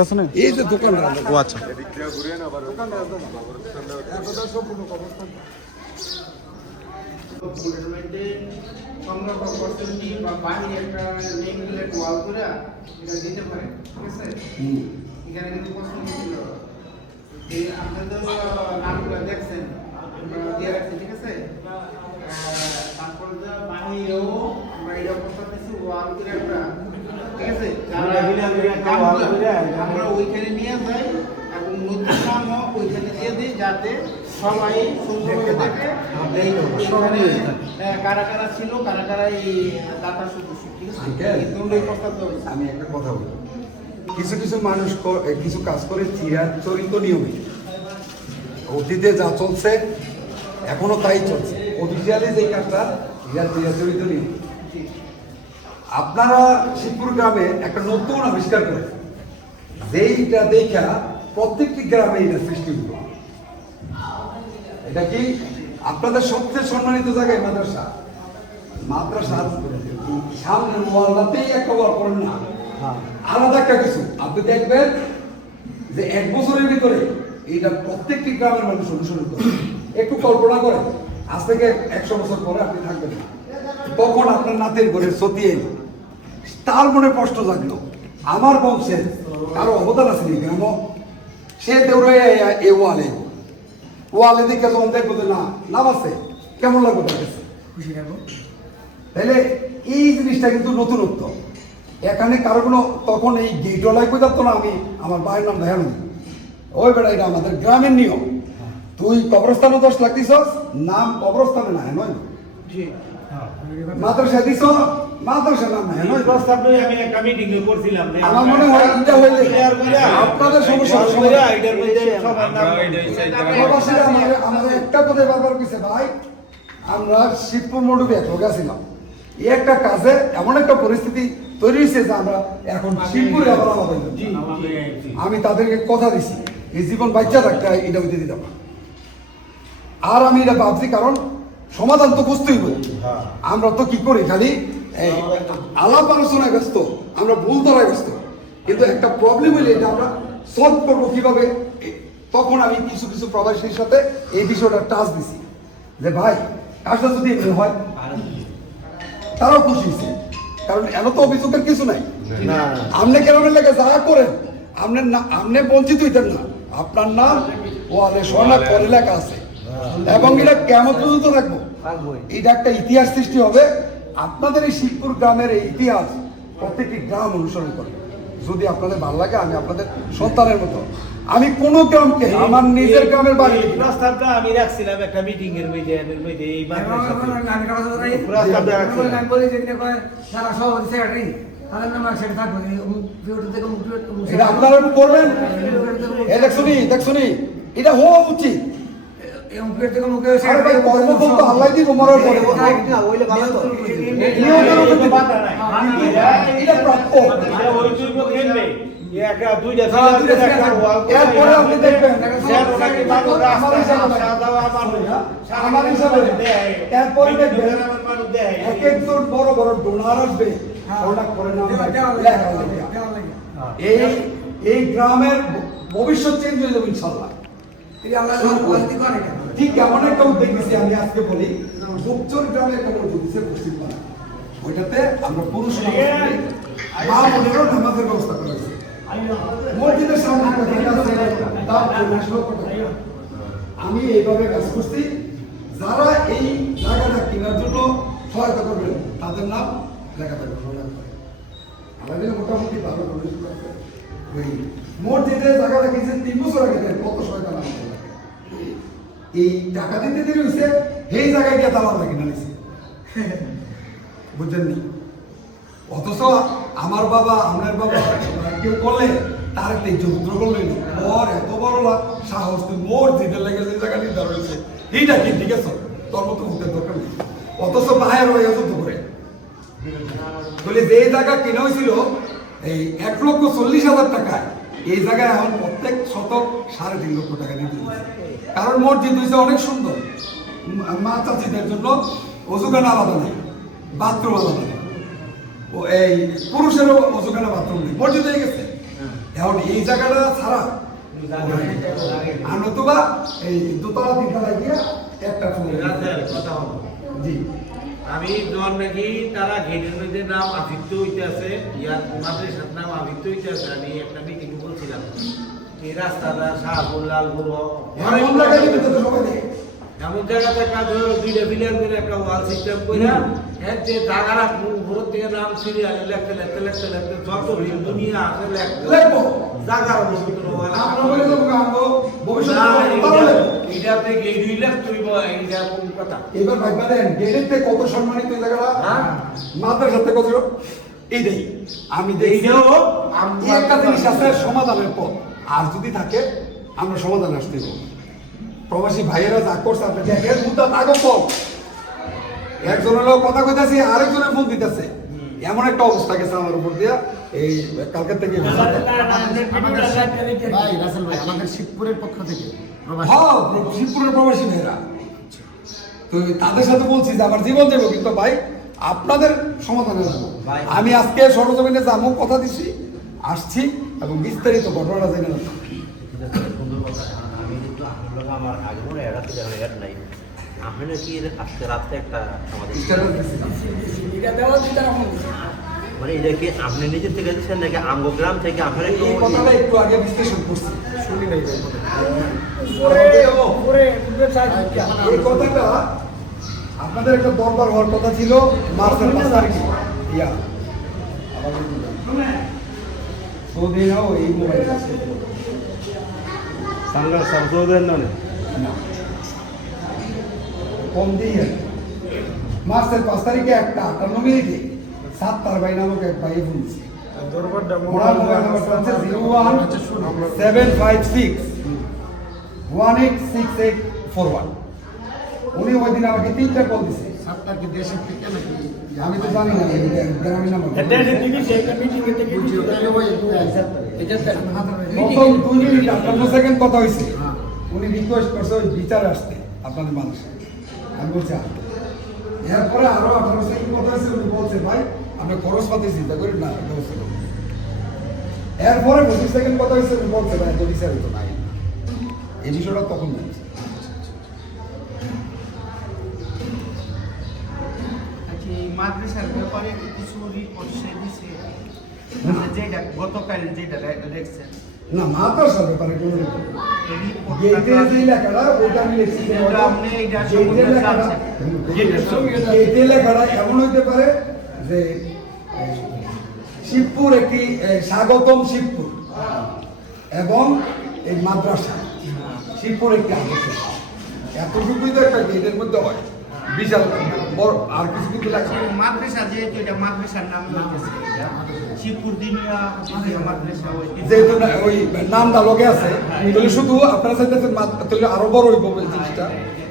পেছনে এই যে দোকানটা, ও আচ্ছা সংগ্রহ করছেন কি বা বাহিরে একটা নেম প্লেট ওয়াল করে এটা দিতে পারে, ঠিক আছে? এখানে কিন্তু প্রশ্ন ছিল এই আপনাদের নামগুলো দেখছেন আমরা দিয়ে রাখছি, ঠিক আছে? তারপর বাহিরেও আমরা এটা প্রস্তাব দিচ্ছি ওয়াল করে একটা, ঠিক আছে? আমরা ওইখানে নিয়ে যাই এবং নতুন নামও ওইখানে দিয়ে দিই, যাতে সবাই সুন্দরভাবে দেখে কারা কারা ছিল, কারা কারা এই দাতার সদস্য, ঠিক আছে? এই দুটোই প্রস্তাব দেওয়া হয়েছে। আমি একটা কথা বলবো, কিছু কিছু মানুষ কিছু কাজ করে চিরাচরিত নিয়মে, অতীতে যা চলছে এখনো তাই চলছে, অফিসিয়ালি যে কাজটা চিরাচরিত নিয়ম। আপনারা শিবপুর গ্রামে একটা নতুন আবিষ্কার করেছেন, যেইটা দেখা প্রত্যেকটি গ্রামে এটা সৃষ্টি হলো। এটা কি আপনাদের সবচেয়ে সম্মানিত জায়গায় মাদ্রাসা, মাদ্রাসার সামনের মহল্লাতেই একটা ওয়াল করেন না, আলাদা একটা কিছু। আপনি দেখবেন যে 1 বছরের ভিতরে এটা প্রত্যেকটি গ্রামের মানুষ অনুসরণ করে। একটু কল্পনা করেন, আজ থেকে 100 বছর পরে আপনি থাকবেন না, তখন আপনার নাতের ঘরে সতী এলো, তার মনে কষ্ট জাগলো, আমার বংশের কারো অবদান আছে নি গ্রাম, সে দেউরে এ ওয়ালে ওয়ালে দিকে যখন দেখবো যে না লাভ আছে, কেমন লাগবে তার কাছে? খুশি লাগবো। তাহলে এই জিনিসটা কিন্তু নতুনত্ব। এখানে কারো কোনো তখন এই গেটওয়ালাই কই যাতো না, আমি আমার ভাইয়ের নাম দেখানো, ওই বেটা এটা আমাদের গ্রামের নিয়ম। তুই কবরস্থানে 10 লাখ দিছস, নাম কবরস্থানে না, নয় মাদ্রাসা দিছ, মাদ্রাসা নাম না, নয়। আমি একটা মিটিং এ করছিলাম, আমার মনে হয় এটা হইলে আপনাদের সমস্যা এটার মধ্যে সবার নাম প্রবাসীরা আমাদের একটা কথাই বারবার কইছে, ভাই আমরা শিবপুর মডুবে ঢোকাছিলাম, এই একটা কাজে এমন একটা পরিস্থিতি তৈরি হয়েছে যে আমরা এখন শিবপুরে আবার আলাদা হইলাম। আমি তাদেরকে কথা দিছি এই জীবন বাচ্চা থাকতে এটা হইতে দিতাম না। আর আমি এটা ভাবছি, কারণ সমাধান তো খুঁজতেই হবে। আমরা তো কি করি, খালি এই আলাপ আলোচনায় ব্যস্ত, আমরা ভুল ধরায় ব্যস্ত, কিন্তু একটা প্রবলেম হইলে এটা আমরা সলভ করবো কিভাবে। তখন আমি কিছু কিছু প্রবাসীর সাথে এই বিষয়টা টাচ দিছি যে ভাই কাজটা যদি এমনি হয়, তারাও খুশি হয়েছে, কারণ এত তো অভিযোগের কিছু নাই। আপনি কেরামের লেগে যা করেন, আপনি বঞ্চিত হইতেন না, আপনার নাম ওয়ালে স্বর্ণাক পরে লেখা আছে, এবং এটা কেমন পর্যন্ত রাখবো, এটা একটা ইতিহাস সৃষ্টি হবে। আপনাদের এই শিবপুর গ্রামের এই ইতিহাস প্রত্যেকটি গ্রাম অনুসরণ করে। যদি আপনাদের ভালো লাগে, আমি আপনাদের সন্তানের মতো, আমি কোন গ্রামকে আমার নিজের গ্রামের বাড়ি প্রস্তাবটা আমি রাখছিলাম একটা মিটিং এর মধ্যে এই প্রস্তাবটা রাখছিলাম। এটা আপনারা করবেন, দেখছনি এটা হওয়া উচিত। আরে ভাই, কর্মফল তো আল্লাহ দিব মরার পরে, এটা প্রাপ্য। এরপরে আপনি দেখবেন আমার হিসাবে, এরপরে দেখবেন এক একজন বড় বড় ডোনার আসবে, এই গ্রামের ভবিষ্যৎ চেঞ্জ হয়ে যাবে ইনশাল্লাহ। ঠিক এমন একটা উদ্যোগ নিয়েছি, আমি আজকে বলি, দুপচর গ্রামে একটা উদ্যোগ দিচ্ছে পশ্চিমবাংলা, ওইটাতে আমরা পুরুষ মা বোনেরও নামাজের ব্যবস্থা করেছি। মসজিদের সামনে আমি এইভাবে কাজ করছি, যারা এই জায়গাটা কেনার জন্য সহায়তা করবেন তাদের নাম লেখা থাকবে। আমাদের মোটামুটি ভালো মসজিদের জায়গাটা কিনছে 3 বছর আগে, কত সহায়তা নাম এই টাকা দিতে দেরি হয়েছে, এই জায়গায় গিয়ে তালা লাগে না নিছে, বুঝছেন নি? অথচ আমার বাবা, আপনার বাবা কেউ করলে তার একটা যুদ্ধ করলেন, ওর এত বড় সাহস, তুই মসজিদের লেগে যে জায়গা নির্ধারণ হয়েছে, এইটা কি ঠিক আছে, তোর মতো মুখের দরকার নেই। অথচ বাহের হয়ে যুদ্ধ করে বলে যে জায়গা কেনা হয়েছিল এই 1,40,000 টাকায়, এই জায়গায় এখন প্রত্যেক শতক 3.5 লক্ষ টাকা নিতে হয়েছে। কারণ মসজিদ হয়েছে অনেক সুন্দর, মা চাচিদের জন্য অজুখানা আলাদা নেই, বাথরুম আলাদা নেই, এই পুরুষেরও অজুখানা বাথরুম নেই, মসজিদ হয়ে গেছে। এখন এই জায়গাটা ছাড়া নতুবা এই দোতলা 3 তলায় গিয়ে একটা জি আমি যখন নাকি তারা গেটের মধ্যে নাম আদিত্য হইতে আছে, ইয়ার মাদ্রাসার নাম আদিত্য হইতে আছে, আমি একটা মিটিং বলছিলাম এই রাস্তাটা শাহপুর লালপুর এমন জায়গাতে একটা 2টা পিলার করে একটা ওয়াল সিস্টেম করে এর যে জায়গাটা উপর থেকে নাম সিরিয়াল লিখতে যত দুনিয়া আছে লিখবো জায়গার মতো ওয়াল আমরা বলে দেবো আমগো এইটাতে গেট হইলে তুই এইটা কোন কথা এবার ভাই বলেন গেটেতে কত সম্মানিত জায়গাটা, মাদ্রাসাতে কত এইটাই আমি দেখি একটা জিনিস আছে সমাধানের পথ, আর যদি থাকে আমরা সমাধান আসতে দেব। প্রবাসী ভাইয়েরা যা করছে আপনি দেখেন, মুদ্রা তাগো পথ, একজনের লোক কথা কইতাছে আরেকজনের ফোন দিতেছে, এমন একটা অবস্থা গেছে আমার উপর দিয়া এই কালকের থেকে। ভাই রাসেল ভাই আমাদের শিবপুরের পক্ষ থেকে হ্যাঁ, শিবপুরের প্রবাসী ভাইয়েরা, তো তাদের সাথে বলছি যে আমার জীবন দেবো, কিন্তু ভাই আপনাদের সমাধানে যাবো। আমি আজকে সরজমিনে যাবো, কথা দিছি, আসছি এবং বিস্তারিত ঘটনাটা জেনে নেব। সুন্দর কথা। আমি কিন্তু আপনার আমার আগে মনে এড়াতে যাওয়ার এড নাই। আপনি নাকি আজকে রাত্রে একটা আমাদের এটা দেওয়া দিতে রাখুন। মানে এটা কি আপনি নিজের থেকে দিচ্ছেন নাকি আমগোগ্রাম থেকে আপনার একটু এই কথাটা একটু আগে বিশ্লেষণ করছি, শুনি নাই ভাই। এই কথাটা আপনাদের একটা দরবার হওয়ার কথা ছিল মার্চের 5 তারিখে। ইয়া সৌদি নাও এই মোবাইল সাংগার সাবজোদের নয় কম দিয়ে মার্চের 5 তারিখে একটা 58 মিনিটে 7 তার ভাই নামক এক ভাই বলছে দরবারটা ওনার মোবাইল নাম্বারটা হচ্ছে 01756186841। উনি ওই দিন আমাকে 3টা কল দিছে। আপনার কি দেশের থেকে নাকি আমি তো জানি না এই গ্রামীণ নাম্বার। এটা দিবি সেটা মিটিং এ থেকে ভিডিও তাহলে ওই এটা প্রথম 2 মিনিট 58 সেকেন্ড কথা হয়েছে। উনি রিকোয়েস্ট করছে ওই বিচারে আসতে আপনাদের মানুষে। আমি বলছি এরপরে আরো 18 সেকেন্ড কথা হয়েছে। উনি বলছে ভাই আপনি খরচ পাতি চিন্তা করেন না, ব্যবস্থা করুন। এরপরে 25 সেকেন্ড কথা হয়েছে। উনি বলছে ভাই তো বিচারিত নাই, এই বিষয়টা তখন জানছে। আচ্ছা, এই মাদ্রাসার ব্যাপারে কিছু রিপোর্ট সে দিছে, যেটা গতকাল যেটা দেখছেন না মাদ্রাসার ব্যাপারে কোনো রিপোর্ট এই রিপোর্টটা গেটে যে লেখাটা ওইটা আমি লিখছি। এটা আপনি এইটা সম্বন্ধে জানছেন। গেটে লেখাটা এমন হইতে পারে যে শিবপুর একটি স্বাগতম শিবপুর এবং এই মাদ্রাসা শিবপুর একটি আদর্শ। এতটুকুই তো একটা গেটের মধ্যে হয়, বিশাল বড় আর কিছু কিন্তু লেখা হয় না। মাদ্রাসা যেহেতু এটা মাদ্রাসার নাম হইতেছে এটা শিবপুর দিনিয়া মাদ্রাসা যেহেতু ওই নামটা লগে আছে, তাহলে শুধু আপনারা চাইতেছেন তাহলে আরো বড় হইব জিনিসটা,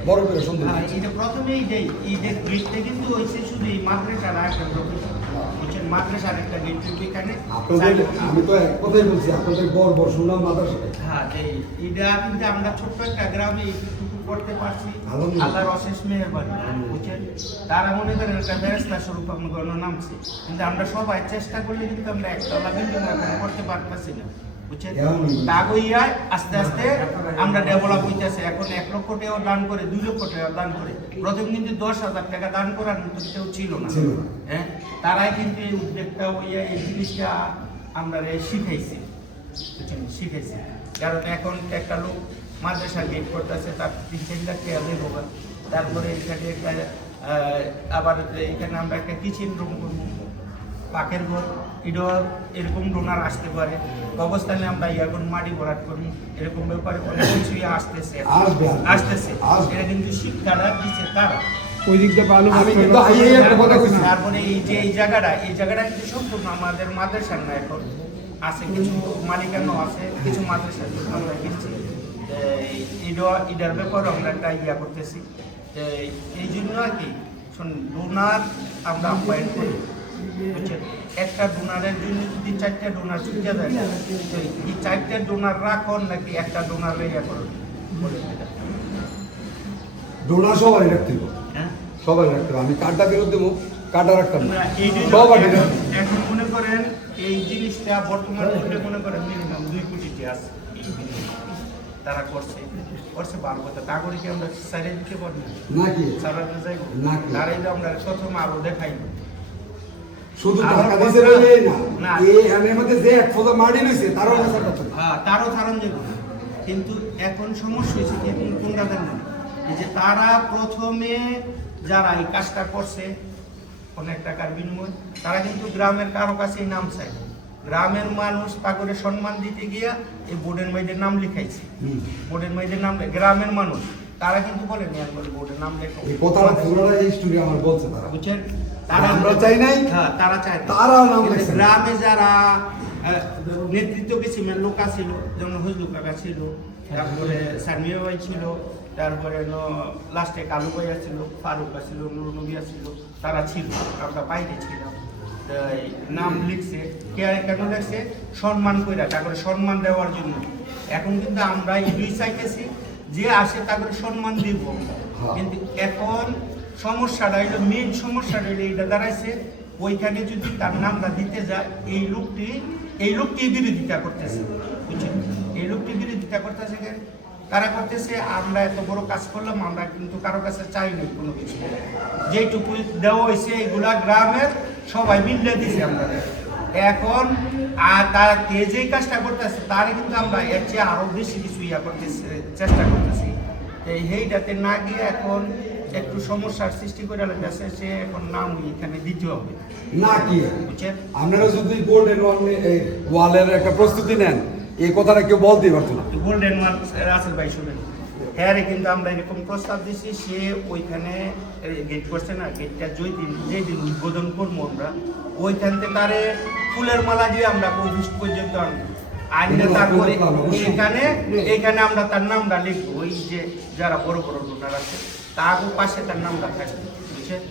বড় করে সুন্দর। এটা প্রথমেই যে এই যে গেটটা কিন্তু হয়েছে শুধু এই মাদ্রাসার একটা প্রফেশন হচ্ছে, মাদ্রাসার একটা গেট কিন্তু এখানে আপনাদের আমি তো এক কথাই বলছি, আপনাদের গর্ব সুনাম মাদ্রাসা। হ্যাঁ এটা কিন্তু আমরা ছোট্ট একটা গ্রামে এইটুকু করতে পারছি, আলহামদুলিল্লাহ। আল্লাহর অশেষ মেহেরবানি বুঝছেন। তারা মনে করেন একটা ফেরেশতা স্বরূপ আমাদের নামছে, কিন্তু আমরা সবাই চেষ্টা করলে কিন্তু আমরা একতলা বিল্ডিং এখন করতে পারতেছি না বুঝছেন। তা হইয়া আস্তে আস্তে আমরা ডেভেলপ হইতেছে। এখন 1 লক্ষ টাকা দান করে 2 লক্ষ টাকা দান করে, প্রথম কিন্তু 10,000 টাকা দান করার মতো কেউ ছিল না। হ্যাঁ, তারাই কিন্তু এই উদ্যোগটা হইয়া এই জিনিসটা আমরা শিখাইছি বুঝছেন, শিখাইছি। কারণ এখন একটা লোক মাদ্রাসা গেট করতেছে, তার 3-4 লাখ টাকা দেবো। তারপরে এখানে একটা আবার এখানে আমরা একটা কিচেন রুম করবো, পাকের ঘর, এটা এরকম ডোনার আসতে পারে। অবস্থানে আমরা এখন মাটি ভরাট করি, এরকম ব্যাপারে অনেক কিছুই আসতেছে। এটা কিন্তু শিক্ষাটা দিচ্ছে তারা। ওই দিক দিয়ে ভালো আমি কিন্তু এই একটা কথা কইছি। তারপরে এই যে এই জায়গাটা কিন্তু সম্পূর্ণ আমাদের মাদ্রাসার না, এখন আছে কিছু মালিকানো আছে, কিছু মাদ্রাসার জন্য আমরা কিনছি। এটার ব্যাপারে আমরা একটা ইয়া করতেছি। এই জন্য আর কি ডোনার আমরা আপ্যায়ন করি বুঝছেন। একটা ডোনারের জন্য যদি 4টা ডোনার ছুটে যায়, তো এই 4টা ডোনার রাখুন নাকি একটা ডোনার ইয়া করুন, ডোনার সবাই রাখতে হবে, হ্যাঁ সবাই রাখতে হবে। আমি কার্ডটা ফেরত দেবো, কার্ডটা রাখতাম না, এই জন্য সবাই এখন মনে করেন এই জিনিসটা বর্তমানে মনে করেন মিনিমাম 2 কোটি টাকা আছে। তারা করছে ভালো কথা, তা করে কি আমরা সাইডে দিতে পারি নাকি সারাতে যাইব নাকি তারাই তো আমরা প্রথম আরো দেখাই শুধু আরো টাকা দিছে কথা- বলেই না, না। এই এর মধ্যে যে এক ফোঁটা মাটি লইছে তারও নেশা করতে হবে। হ্যাঁ তারও ধারণ যাব, কিন্তু এখন সমস্যা হয়েছে কি কোনটা জানেন, এই যে তারা প্রথমে যারা এই কাজটা করছে অনেক টাকার বিনিময়, তারা কিন্তু গ্রামের কারো কাছেই নাম চাই, গ্রামের মানুষ তা করে সম্মান দিতে গিয়া এই বোর্ডের মেয়েদের নাম লিখাইছে। বোর্ডের মেয়েদের নাম গ্রামের মানুষ তারা কিন্তু বলেনি আমি বলি বোর্ডের নাম লেখো, এই কথাটা পুরোটা এই স্টোরি আমার বলছে তারা। বুঝছেন। আমরা চাই নাই, হ্যাঁ, তারা চায় না। তারা নাম কিন্তু লেখছে। গ্রামে যারা নেতৃত্ব কিসিমের লোক ছিল, যেমন হজলু কাকা ছিল, তারপরে সামিয়া ভাই ছিল, তারপরে লাস্টে কালু ভাইয়া ছিল, ফারুকা ছিল, নুরু নবিয়া ছিল, তারা ছিল, আমরা বাইরে ছিলাম। তো এই নাম লিখছে, কেন লিখছে? সম্মান কইরা, তারপরে সম্মান দেওয়ার জন্য। এখন কিন্তু আমরা এই চাইতেছি যে আসে তারপরে সম্মান দিব, কিন্তু এখন সমস্যাটা হইলো, মেন সমস্যাটা হইলো এইটা দাঁড়াইছে, ওইখানে যদি তার নামটা দিতে যায়, এই লোকটি বিরোধিতা করতেছে, বুঝছেন? এই লোকটি বিরোধিতা করতেছে কেন? তারা করতেছে আমরা এত বড় কাজ করলাম, আমরা কিন্তু কারো কাছে চাই নাই কোনো কিছু, যেটুকু দেওয়া হয়েছে এগুলা গ্রামের সবাই মিলে দিছে আমরা। এখন আর তার কে যেই কাজটা করতেছে তারে কিন্তু আমরা এর চেয়ে আরো বেশি কিছু করতেছে, চেষ্টা করতেছি। এইটাতে না গিয়ে এখন একটু সমস্যার সৃষ্টি করে গেছে, সে এখন নাম এখানে দিতে হবে না কি বুঝছেন? আপনারা যদি গোল্ডেন ওয়ালের একটা প্রস্তুতি নেন, এই কথাটা কেউ বলতেই পারতো না। গোল্ডেন ওয়ান রাসেল ভাই শুনেন, হ্যাঁ কিন্তু আমরা এরকম প্রস্তাব দিচ্ছি, সে ওইখানে গেট করছে না, গেটটা যেই দিন উদ্বোধন করবো আমরা, ওইখান থেকে তারে ফুলের মালা দিয়ে আমরা পঁচিশ পর্যন্ত আনলে, তারপরে এইখানে আমরা তার নামটা লিখবো, ওই যে যারা বড় বড় ডোনার আছে তার পাশে তার নামটা থাকবে, বুঝছেন?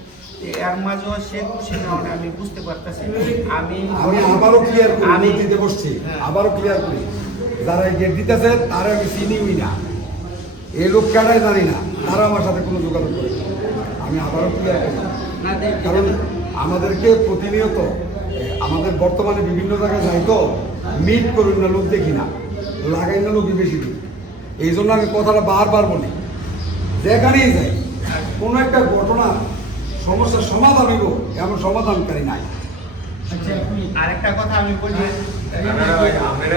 এর মাঝেও সে খুশি না হলে আমি বুঝতে পারতেছি। আমি আবারও ক্লিয়ার করি, আমি দিতে বসছি, হ্যাঁ। আবারও ক্লিয়ার করি, যারা গেট দিতেছে তারা আমি চিনিই না, এই লোক কাটাই জানি না, তারা আমার সাথে কোনো যোগাযোগ করে না। আমি আবারও ক্লিয়ার করি, কারণ আমাদেরকে প্রতিনিয়ত আমাদের বর্তমানে বিভিন্ন জায়গায় যাই তো, মিট করুন না লোক দেখি না, লাগাই না লোকই বেশি দিন। এই জন্য আমি কথাটা বারবার বলি, যেখানেই যাই কোনো একটা ঘটনা সমস্যার সমাধান হইব এমন সমাধানকারী নাই। আরেকটা কথা আমি বলি,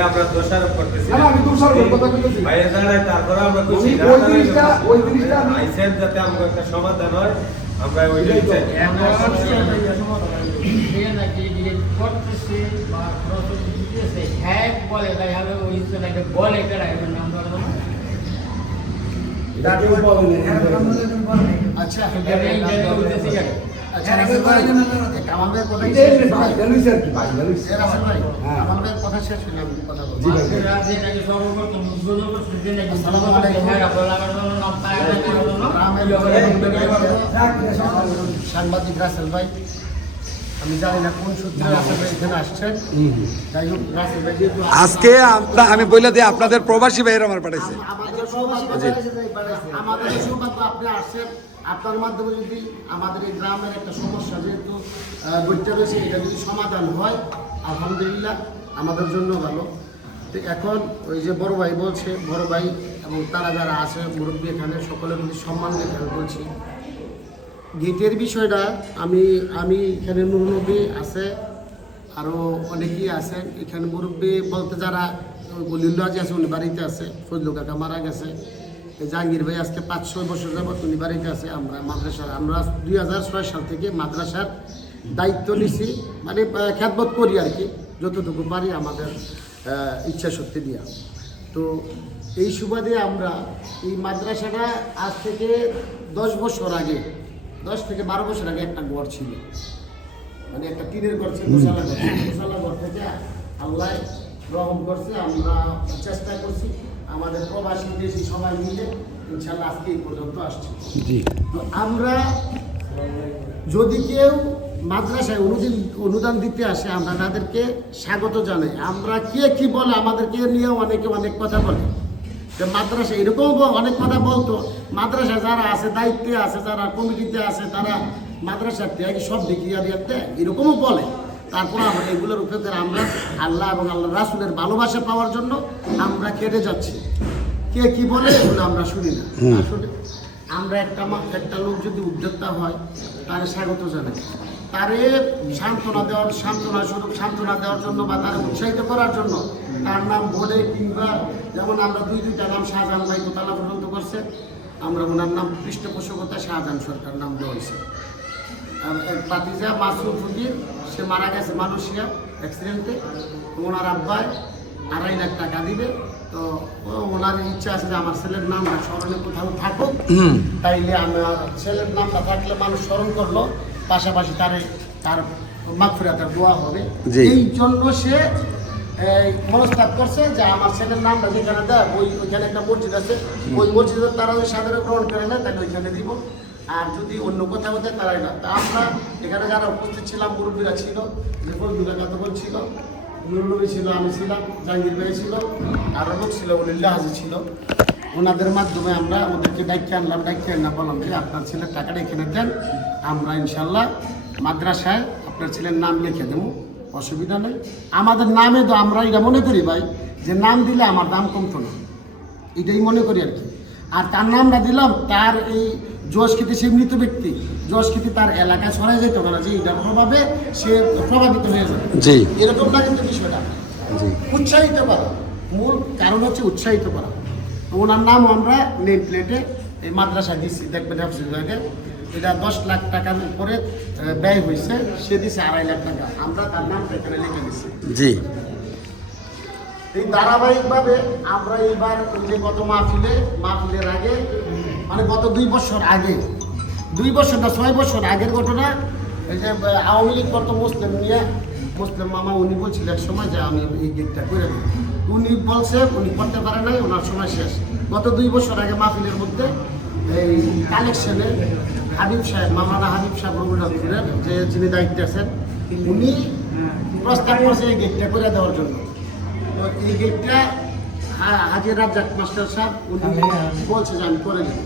আমরা দোষারোপ করতেছি না, আমি দোষারোপের কথা বলতেছি। বাইরে জানাই, তারপরে আমরা খুশি আমি না। ওই জিনিসটা আমি- আইসেন যাতে আমরা একটা সমাধান হয়, আমরা ওইটাই চাই। এটা কেউ বলে না। আচ্ছা আচ্ছা রাসেল ভাই, আমাদের কথা এটা এমনি ভাই, জানিস আর কি ভাই, জানিস? রাসেল ভাই, হ্যাঁ। আমাদের কথা শেষ হলে আমি কথা বলবো। জি ভাই। আসসালামু আলাইকুম। সাংবাদিক রাসেল ভাই, আমি জানি না কোন সূত্রে রাসেল ভাই এখানে আসছেন, যাই হোক রাসেল ভাই যেহেতু আজকে আমি বলে দিই, আপনাদের প্রবাসী ভাইয়ের আমার পাঠাইছে। আমাদের সৌভাগ্য আপনি আসছেন, আপনার মাধ্যমে যদি আমাদের এই গ্রামের একটা সমস্যা যেহেতু বইটা রয়েছে, এটা যদি সমাধান হয় আলহামদুলিল্লাহ আমাদের জন্য ভালো। তো এখন ওই যে বড় ভাই বলছে, বড় ভাই এবং তারা যারা আছে মুরব্বী এখানে সকলের প্রতি সম্মান রেখে আমি বলছি, গেটের বিষয়টা আমি এখানে নুরনবী আছে, আরও অনেকেই আছেন এখানে মুরব্বী বলতে, যারা লিল্লাজি আছে উনি বাড়িতে আছে, ফজলু কাকা মারা গেছে, জাহাঙ্গীর ভাই আজকে 5-6 বছর যাবত উনি বাড়িতে আছে। আমরা 2006 সাল থেকে মাদ্রাসার দায়িত্ব নিছি, মানে খ্যাতবোধ করি আর কি, যতটুকু পারি আমাদের ইচ্ছা শক্তি দিয়া। তো এই সুবাদে আমরা এই মাদ্রাসাটা আজ থেকে 10 বছর আগে, 10 থেকে 12 বছর আগে একটা ঘর ছিল, মানে একটা টিনের ঘর ছিল, গোশালা ঘর ছিল। গোশালা ঘর থেকে আল্লাহ রহম করছে, আমরা চেষ্টা করছি আমাদের প্রবাসী দেশি সবাই মিলে ইনশাল্লাহ আজকে এই পর্যন্ত আসছি। তো আমরা যদি কেউ মাদ্রাসায় অনুদান দিতে আসে, আমরা তাদেরকে স্বাগত জানাই। আমরা কে কি বলে আমাদেরকে নিয়ে অনেকে অনেক কথা বলে, যে মাদ্রাসা এরকম অনেক কথা বলতো, মাদ্রাসা যারা আছে দায়িত্বে আছে, যারা কমিটিতে আছে, তারা মাদ্রাসার ত্যাগী সব দেখিয়ে দিতে এরকমও বলে। তারপর আমরা এগুলোর উপরে আমরা আল্লাহ এবং আল্লাহ রাসূলের ভালোবাসা পাওয়ার জন্য আমরা কেটে যাচ্ছি। কে কি বলে এগুলো আমরা শুনি না। আসলে আমরা একটা লোক যদি উদ্যোক্তা হয়, তারে স্বাগত জানাই, তারে সান্ত্বনা দেওয়ার জন্য বা তারে উৎসাহিত করার জন্য তার নাম বলে, কিংবা যেমন আমরা দুইটা নাম শাহজাহান ভাই দোতলা পর্যন্ত করছে, আমরা ওনার নাম পৃষ্ঠপোষকতা শাহজাহান সরকার নাম দেওয়া হয়েছে। আর এক পাতিজা মাসুদ ফকির, সে মারা গেছে মালয়েশিয়া অ্যাক্সিডেন্টে, ওনার আব্বায় 2.5 লাখ টাকা দিবে। তো ওনার ইচ্ছা আছে যে আমার ছেলের নামটা স্মরণে কোথাও থাকুক, তাইলে আমার ছেলের নামটা থাকলে মানুষ স্মরণ করলো, পাশাপাশি তার মাগফিরাতের দোয়া হবে। জি। এই জন্য সে মনস্তাব করছে যে আমার ছেলের নামটা যেখানে দেয় ওইখানে একটা মসজিদ আছে, ওই মসজিদের তারা যদি সাদরে গ্রহণ করে নেয় তাহলে ওইখানে দিব, আর যদি অন্য কোথাও দেয় তারাই না। তা আমরা এখানে যারা উপস্থিত ছিলাম, মুরব্বীরা ছিল, যে ফজলুল্লাহ কাতবল ছিল, নুরুল নবী ছিল, আমি ছিলাম, জাহাঙ্গীর ভাই ছিল, আরও লোক ছিল, উলিল্লাহ হাজি ছিল। ওনাদের মাধ্যমে আমরা ওদেরকে ডাইকে আনলাম, ডাইকে আনলাম, বললাম যে আপনার ছেলের টাকাটা এখানে দেন, আমরা ইনশাল্লাহ মাদ্রাসায় আপনার ছেলের নাম লিখে দেবো, অসুবিধা নেই। আমাদের নামে তো আমরা এটা মনে করি ভাই যে নাম দিলে আমার দাম কমতো না, এটাই মনে করি আর কি। আর তার নামটা দিলাম, তার এই জশকৃতি, সে মৃত ব্যক্তি, জশকৃতি তার এলাকায় ছড়াই যেতে পারে, যে এটার প্রভাবে সে প্রভাবিত হয়ে যাবে, জি। এরকম না কিন্তু বিষয়টা। জি। উৎসাহিত করা, মূল কারণ হচ্ছে উৎসাহিত করা। তো ওনার নাম আমরা নেম প্লেটে এই মাদ্রাসা দিচ্ছি, দেখবেন হাফিজুল্লাহকে, এটা 10 লাখ টাকার উপরে ব্যয় হয়েছে, সে দিচ্ছে 2.5 লাখ টাকা, আমরা তার নামটা এখানে লিখে দিচ্ছি। জি। এই ধারাবাহিকভাবে আমরা এইবার ওই যে গত মাহফিলের আগে, মানে গত 2 বছর আগে, 2 বছর না 6 বছর আগের ঘটনা, এই যে আওয়ামী লীগ করতো মুসলিম নিয়ে, মুসলিম মামা উনি বলছিল এক সময় যে আমি এই গেটটা করে দেবো, উনি বলছে উনি করতে পারে নাই, ওনার সময় শেষ। গত 2 বছর আগে মাহফিলের মধ্যে এই কালেকশনে হাবিব সাহেব, মাওলানা হাবিব সাহেব রঘুনাথপুরের যে যিনি দায়িত্বে আছেন, উনি প্রস্তাব করছে এই গেটটা করে দেওয়ার জন্য। তো এই গেটটা হাজির রাজ্জাক মাস্টার সাহেব উনি বলছে যে আমি করে দেবো,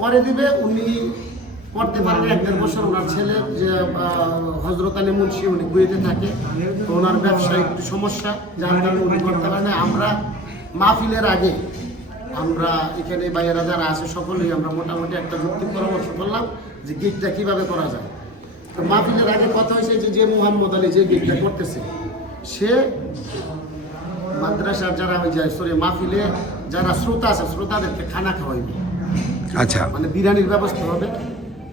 করে দিবে। উনি করতে পারেন 1-1.5 বছর, ওনার ছেলে যে হজরত আলী মুন্সি, উনি কুয়েতে থাকে, তো ওনার ব্যবসায় একটু সমস্যা, যার কারণে উনি করতে পারেন। আমরা মাহফিলের আগে আমরা এখানে বাইরেরা যারা আছে সকলেই আমরা মোটামুটি একটা যুক্তি পরামর্শ করলাম যে গেটটা কীভাবে করা যায়। তো মাহফিলের আগে কথা হয়েছে যে মোহাম্মদ আলী যে গেটটা করতেছে, সে মাদ্রাসার যারা ওই যায় মাহফিলে যারা শ্রোতা আছে, শ্রোতাদেরকে খানা খাওয়াইবে, আচ্ছা, মানে বিরিয়ানির ব্যবস্থা হবে।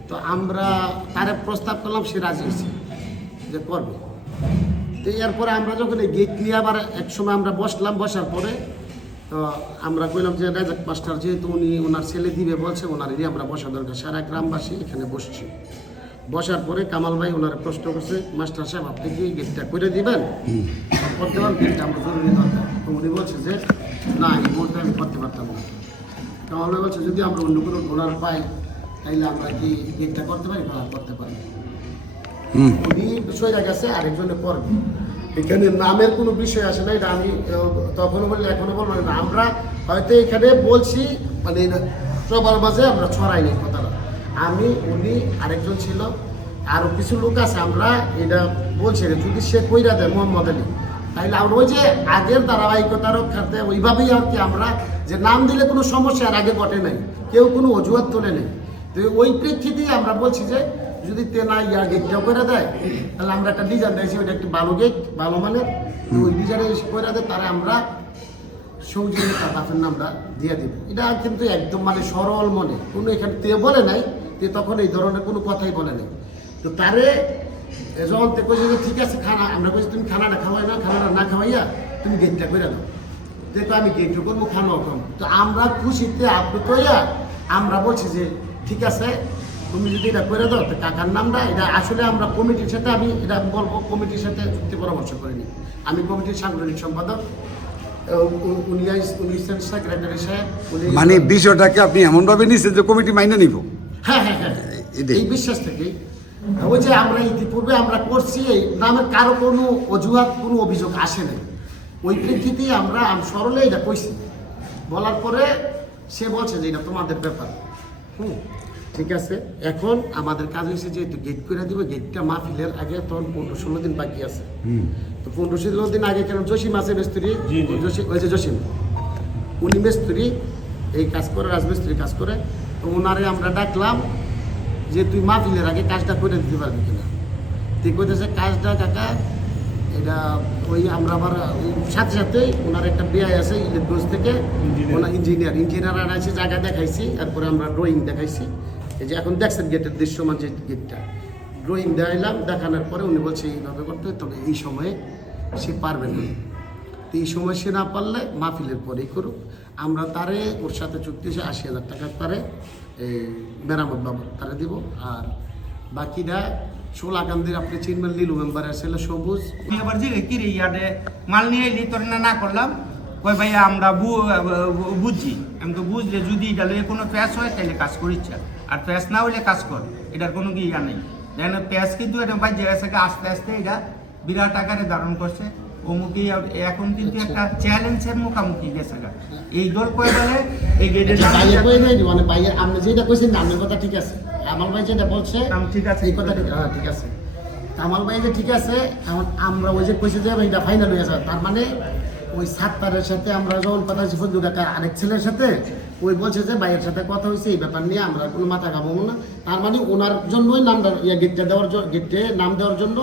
তো আমরা তারে প্রস্তাব করলাম, সে রাজি হয়েছে যে করবে। তো এরপরে আমরা যখন এই গেট নিয়ে আবার এক সময় আমরা বসলাম, বসার পরে তো আমরা কইলাম যে রাজাক মাস্টার যেহেতু উনি ওনার ছেলে দিবে বলছে, ওনার নিয়ে আমরা বসা দরকার, সারা গ্রামবাসী এখানে বসছি। বসার পরে কামাল ভাই ওনারা প্রশ্ন করছে, মাস্টার সাহেব আপনি কি গেটটা করে দিবেন? করতে পারেন, গেটটা আমরা জরুরি দরকার। তো উনি বলছে যে না, এই মুহূর্তে আমি করতে পারতাম না। কামাল ভাই বলছে যদি আমরা অন্য কোনো ডোনার পাই তাইলে আমরা কি গেটটা করতে পারি? করতে পারি। উনি বিষয় গেছে আরেকজনে করবে, এখানে নামের কোনো বিষয় আসে না, এটা আমি তখনও বললে এখনো বলবো না। আমরা হয়তো এখানে বলছি, মানে সবার মাঝে আমরা ছড়াই নি কথাটা। আমি, উনি, আরেকজন ছিল, আরও কিছু লোক আছে, আমরা এটা বলছি যদি সে কইরা দেয় মোহাম্মদ আলী, তাইলে আমরা ওই যে আগের ধারাবাহিকতা রক্ষার্থে ওইভাবেই আর কি, আমরা যে নাম দিলে কোনো সমস্যা আর আগে ঘটে নাই, কেউ কোনো অজুহাত তোলে নেই। তো ওই প্রেক্ষিতেই আমরা বলছি যে যদি তেনা গেটটা করে দেয়, তাহলে আমরা একটা ডিজাইন দিয়েছি, ওইটা একটি ভালো গেট, ভালো মানের, ওই ডিজাইনে করে দেয়, তারা আমরা সৌজন্য তাদের নামটা দিয়ে দেব। এটা কিন্তু একদম মানে সরল মনে, কোনো এখানে তে বলে নাই, তে তখন এই ধরনের কোনো কথাই বলে নাই। তো তারে যখন তে কইছে যে ঠিক আছে খানা, আমরা কইছি তুমি খানাটা খাওয়াই না, খানাটা না খাওয়াইয়া তুমি গেটটা করে দাও। দেখো আমি গেটও করবো, খানাও করবো। তো আমরা খুশিতে আপ্লুত হইয়া আমরা বলছি যে ঠিক আছে তুমি যদি এটা করে দাও, তো কাকার নামটা এটা আসলে আমরা কমিটির সাথে, আমি এটা বলবো কমিটির সাথে চুক্তি পরামর্শ করিনি, আমি কমিটির সাংগঠনিক সম্পাদক, উনি সেক্রেটারি সাহেব, মানে বিষয়টাকে আপনি এমনভাবে নিচ্ছেন যে কমিটি মাইনে নিব। হ্যাঁ হ্যাঁ হ্যাঁ, এই বিশ্বাস থেকে ওই যে আমরা ইতিপূর্বে আমরা করছি, এই নামের কারো কোনো অজুহাত কোনো অভিযোগ আসে নাই, ওই প্রেক্ষিতেই আমরা সরলে এটা কইছি। বলার পরে সে বলছে যে এটা তোমাদের ব্যাপার। ঠিক আছে, এখন আমাদের কাজ হয়েছে যেহেতু গেট করে দিব, গেটটা মাহফিলের আগে তখন 15-16 দিন বাকি আছে। তো 15-16 দিন আগে কেন জসিম আছে মিস্ত্রি, ওই যে জসিম, উনি মিস্ত্রি এই কাজ করে, রাজমিস্ত্রি কাজ করে। তো ওনারে আমরা ডাকলাম যে তুই মাহফিলের আগে কাজটা করে দিতে পারবি কিনা। তুই কইতেছে কাজটা কাকা এটা ওই আমরা আবার সাথে সাথেই ওনার একটা বিআই আছে ইলেকট্রনিক্স থেকে, ওনার ইঞ্জিনিয়ার আনাইছি, জায়গা দেখাইছি, তারপরে আমরা ড্রয়িং দেখাইছি। এই যে এখন দেখছেন গেটের দৃশ্যমান যে গেটটা, ড্রয়িং দেখাইলাম, দেখানোর পরে উনি বলছে এইভাবে করতে, তবে এই সময়ে সে পারবে না। তো এই সময় সে না পারলে মাহফিলের পরেই করুক, আমরা তারে ওর সাথে চুক্তি 80,000 টাকা তারে এই মেরামত বাবদ তারে দিব, আর বাকিটা শোলাকান্দির আপনি চিনবেন লিলু মেম্বারের ছেলে সবুজ। আমি আবার যে কি রে ইয়ার্ডে মাল নিয়ে এলি তোর না করলাম, কই ভাই আমরা বুঝছি, আমি তো বুঝলে যদি এটা লইয়ে কোনো প্যাস হয় তাহলে কাজ করিচ্ছে, আর প্যাস না হইলে কাজ কর, এটার কোনো কি ইয়া নেই। যেন প্যাস কিন্তু এটা ভাই যে আস্তে আস্তে এটা বিরাট আকারে ধারণ করছে। অমুকি এখন কিন্তু একটা চ্যালেঞ্জের মুখোমুখি গেছে গা এই দল কয়ে বলে এই গেটের বাইরে কই নাই মানে বাইরে আপনি যেটা কইছেন নামের কথা ঠিক আছে, কামাল ভাই যেটা বলছে নাম ঠিক আছে, এই কথা ঠিক আছে। কামাল ভাই যে ঠিক আছে, এখন আমরা ওই যে কইছে যে এটা ফাইনাল হয়ে যাবে, তার মানে ওই সাত্তারের সাথে আমরা যখন কথা হয়েছি ফজলু কাকা আরেক ছেলের সাথে, ওই বলছে যে ভাইয়ের সাথে কথা হয়েছে এই ব্যাপার নিয়ে আমরা কোনো মাথা ঘামাবো না। তার মানে ওনার জন্যই নামটা গেটটা দেওয়ার গেটে নাম দেওয়ার জন্য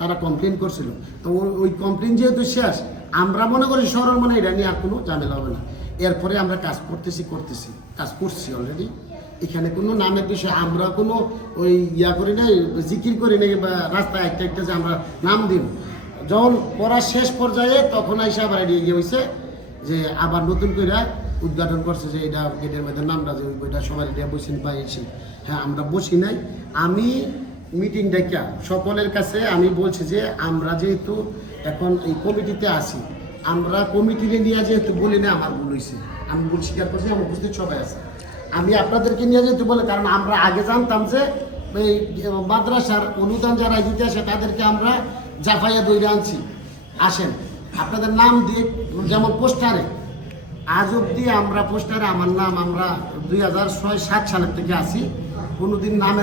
তারা কমপ্লেন করছিল। তো ওই কমপ্লেন যেহেতু শেষ, আমরা মনে করি শহরের মনে এটা নিয়ে আর কোনো ঝামেলা হবে না। এরপরে আমরা কাজ কাজ করছি অলরেডি। এখানে কোনো নামের বিষয়ে আমরা কোনো ওই করি নাই, জিকির করি নাই বা রাস্তায় একটা যে আমরা নাম দিব। যখন পড়ার শেষ পর্যায়ে তখন আইসা আবার এগিয়ে হয়েছে যে আবার নতুন করে উদ্ঘাটন করছে যে এটা গেটের মধ্যে নামটা যে ওইটা সবাই এটা বসেন বা এসে। হ্যাঁ, আমরা বসি নাই। আমি মিটিং ডেকে সকলের কাছে আমি বলছি যে আমরা যেহেতু এখন এই কমিটিতে আছি, আমরা কমিটিকে নিয়ে যেহেতু বলি না আমার ভুল হয়েছে, আমি ভুল স্বীকার করছি, আমার উপস্থিত সবাই আছে। আমি আপনাদেরকে নিয়ে যেহেতু বলে, কারণ আমরা আগে জানতাম যে এই মাদ্রাসার অনুদান যারা দিতে আসে তাদেরকে আমরা জাফাইয়া দইরে আনছি, আসেন আপনাদের নাম দিয়ে, যেমন পোস্টারে আজ অব্দি আমরা পোস্টারে আমার নাম আমরা 2006-07 সালের থেকে আসি, কোনোদিন নামের